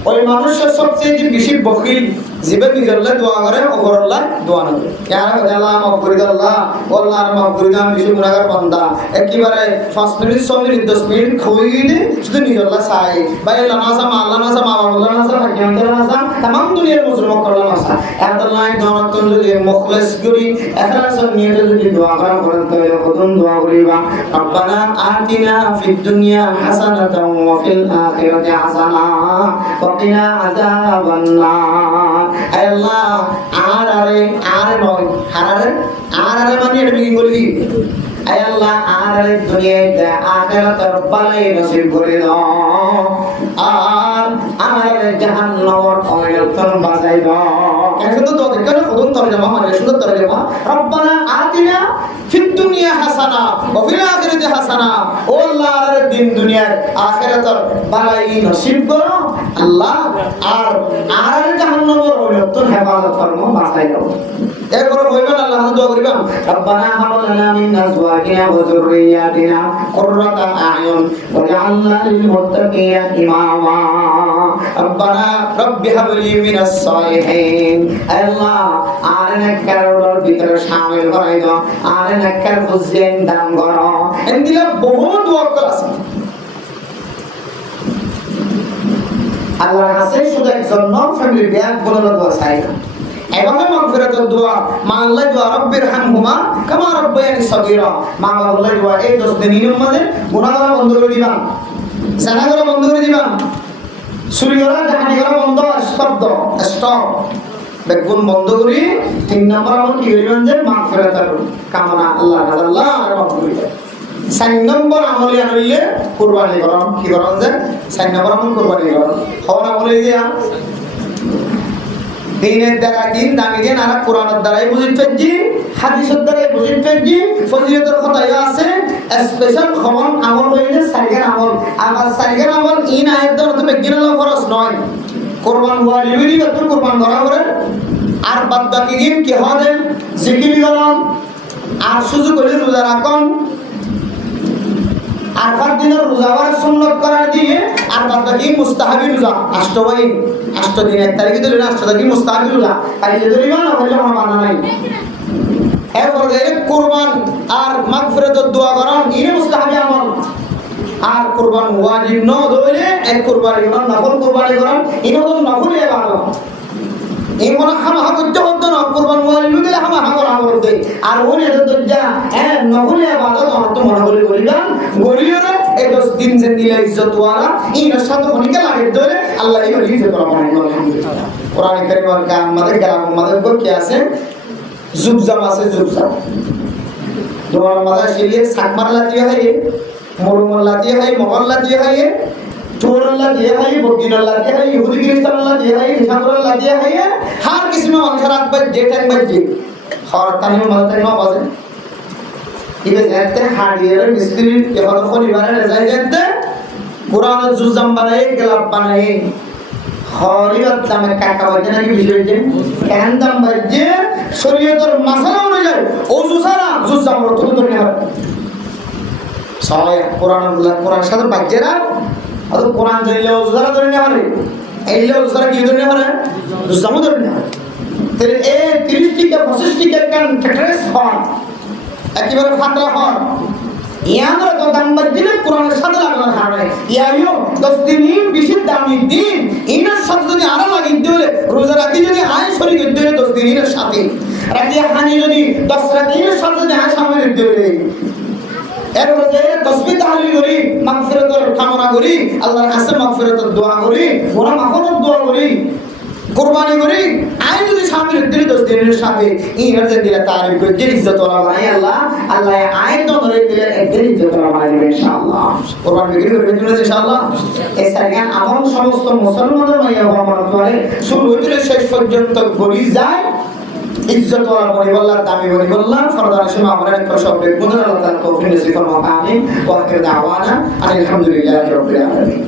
ওই মানুষের সবচেয়ে বেশি বখিল জীবে নিজেরলে দোয়া করে ওপরল্লাহ দোয়া না করে। কেন আল্লাহ মাফ করে দাও, আল্লাহ আল্লাহ মাফ করে দাও, বেশি গুনাহগার বান্দা একেবারে 5 মিনিট 6 মিনিট 10 মিনিট খুঁই দিয়ে শুধু নিজেরলা চাই ভাই আল্লাহ নাসা মা আল্লাহ নাসা মা আল্লাহ নাসা ভাগ্যবান নাসা তাম দুনিয়ার মুসলমান করলা নাসা আল্লাহ দোয়া যদি মুখলিস করি ইখলাস নিয়ে যদি দোয়া করেন তাহলে কতন দোয়া করিবা রব্বানা আতিনা ফিদ দুনিয়া হাসানাতাও ওয়া ফিল আখিরাতি হাসানা ওয়া কিনা আযাবান নার। আল্লাহ আর নয় হারারে মানে এটা কি বলি আয় আল্লাহ আর দুনিয়াতে আখিরাতের বালাই নসিব করে দাও আর জাহান্নামের অয়তন বাঁচাই দাও। এখন তো তোদের কেন কদম তরজমা মানে সুন্দর তরজমা রব্বানা আতিনা ফিদ দুনিয়া হাসানা ওয়া ফিল আখিরাতি হাসানা। ও আল্লাহ আর দিন দুনিয়ার আখিরাতের বালাই নসিব করো আল্লাহ আর জাহান্নামের অয়তন হেফাজত ফরমো বাঁচাই দাও। এরপর হইবেন আল্লাহ দোয়া করিবেন রব্বানা হাব লানা মিন আজওয়াজিনা ওয়া যুররিয়াতিনা কুররাতা আয়ুন ওয়াজআলনা লিল মুত্তাকিনা ইমামা রব্বানা রব্বি হাব লি মিনাস সালিহিন। আল্লাহ আর নেককারদের ভিতরে শামিল করাই দাও, আর নেককার ফুজিন দান করো। এন্দিলা বহুত দোয়া আছে আল্লাহর কাছে শুধু একজন নন ফ্যামিলি ব্যাগ বলে দোয়া চাই না। এভাবে মাগফিরাতের দোয়া মা আল্লাহ দোয়া রব্বির হামহুমা কামা রাব্বায়ানি সগীরা। মা আল্লাহ দোয়া এই 10 দিনের মধ্যে গুনাহ করা বন্ধ করে দিবা, জানা করা বন্ধ করে দিবা, চুরি করা ডাকাতি করা বন্ধ, স্টপ বেগুন বন্ধ করি। 3 নম্বর আমল কি করিবেন যে মাগফিরাতের কামনা আল্লাহ আর মাফ করে দেয়। 4 নম্বর আমল আনলে কুরবানি করুন। কি করুন যে 4 নম্বর আমল কুরবানি করুন। খাওয়া আমল এই যে দিনের দ্বারা দিন দামি দিন আর কোরআনের দ্বারাই বুঝিত পেয়েছি, হাদিসের দ্বারাই বুঝিত পেয়েছি। ফজিলতের কথা আছে স্পেশাল খবর আমল হইলে সারিগার আমল। আমার সারিগার আমল ইন আয়াত দ্বারা তো বেগিনাল খরচ নয়। কোরবান ওয়াজিবি তো কোরবান করা করে আর বাদ বাকি দিন কি হবে জিকির করুন আর সুযোগ করে রোজা রাখুন। আর 5 দিনের রোজা আর সুন্নাত করা দিয়ে আর বাদ বাকি মুস্তাহাবি রোজা 8 দিন 1 তারিখে দিলে 8 তারিখে মুস্তাহাবি রোজা পাইলে ধরিবা না বললে আমার মানা নাই। এরপর এই কুরবান আর মাগফিরাতের দোয়া করেন ইনি মুস্তাহাবি আমল। আর কুরবান ওয়াজিব ন ধরে এক কুরবানি করেন নফল কুরবানি করেন ইনি হলো নফল ইবাদত। এই মনে হামা করতে হতো না কুরবান ওয়াজিব দিলে হামা করা করতে আর ওনে তো যা নফল ইবাদত অর্থ মনে করে করিবেন গরিয়রে এই 10 দিন যে দিলে ইজ্জত ওয়ালা ইনার সাথে হনিকে লাগে ধরে আল্লাহ এই ইজ্জত ওয়ালা বানাই আলহামদুলিল্লাহ। কোরআন কারীমের কা আমাদের গ্রাম আমাদের কি আছে জুবজাম আছে জুবজাম দোয়ার মাঝে শিলিয়ে সাকমার লাতিয়ে হয় মরুমল লাতিয়ে হয় মগল লাতিয়ে হয় চোরল্লা দিয়ে হয় বকিরল্লা দিয়ে হয় ইহুদি খ্রিস্টানল্লা দিয়ে হয় ইসামুল্লাহ দিয়ে হয় হার কিসমে মানুষের রাত বাজ যে টাইম বাজে খাওয়ার টাইমে মাঝে 9 বাজে ইবে যেতে হাড়িয়ে মিস্ত্রি কেবল পরিবারে যায় যেতে কোরআনের জুজাম বানায় গেলাপ বানায় হরিবাত দামে কাকা বাজে নাকি বিষয় যে কেন দাম বাজে শরীয়তের মাসালা অনুযায়ী ওযু ছাড়া জুজাম রত ধরে হয় সবাই কোরআন সাথে বাজে না আর কোরআন জানলে ওযু ছাড়া ধরে না হয় এইলে ওযু ছাড়া কি ধরে না হয় জুজাম ধরে না তেরে এই 30 টিকা 25 টিকা কান ট্রেস হয় একেবারে ফাতলা হন ইয়াদের তো দাম বাজলে কোরআনের সাথে লাগানোর কারণে ইয়াইও 10 দিন বেশি দামি দিন ইনার সাথে যদি আরো লাগি দিলে রোজা রাখি যদি আয় শরীর দিলে 10 দিন ইনার সাথে রাখি হানি যদি 10 রাত ইনার সাথে যদি আয় সামনে দিলে এরপরে যে তাসবিহ তাহলিল করি মাগফিরাতের কামনা করি আল্লাহর কাছে মাগফিরাতের দোয়া করি গুনাহ মাফের দোয়া করি কুরবানি করি আই যদি সামনে দিলে 10 দিনের সাথে ইনার যে দিলে তারিফ করে যে ইজ্জত ওলা বানাই আল্লাহ আই তো ধরে দিলে একদিন ইজ্জত ওলা বানাই দিবে ইনশাআল্লাহ। কুরবানি বিক্রি করবে ইনশাআল্লাহ। এই সারিগান আমল সমস্ত মুসলমানদের মাইয়া হওয়ার পরে শুরু হইতে শেষ পর্যন্ত গড়ি যায় ইজ্জত ওলা পরিবল্লাহ দামি পরিবল্লাহ ফরদান সময় আমরা একটা শব্দ গুণার আল্লাহ তাআলা তৌফিক নসিব ফরমাক আমিন ওয়া আখির দাওয়ানা আলহামদুলিল্লাহি রাব্বিল আলামিন।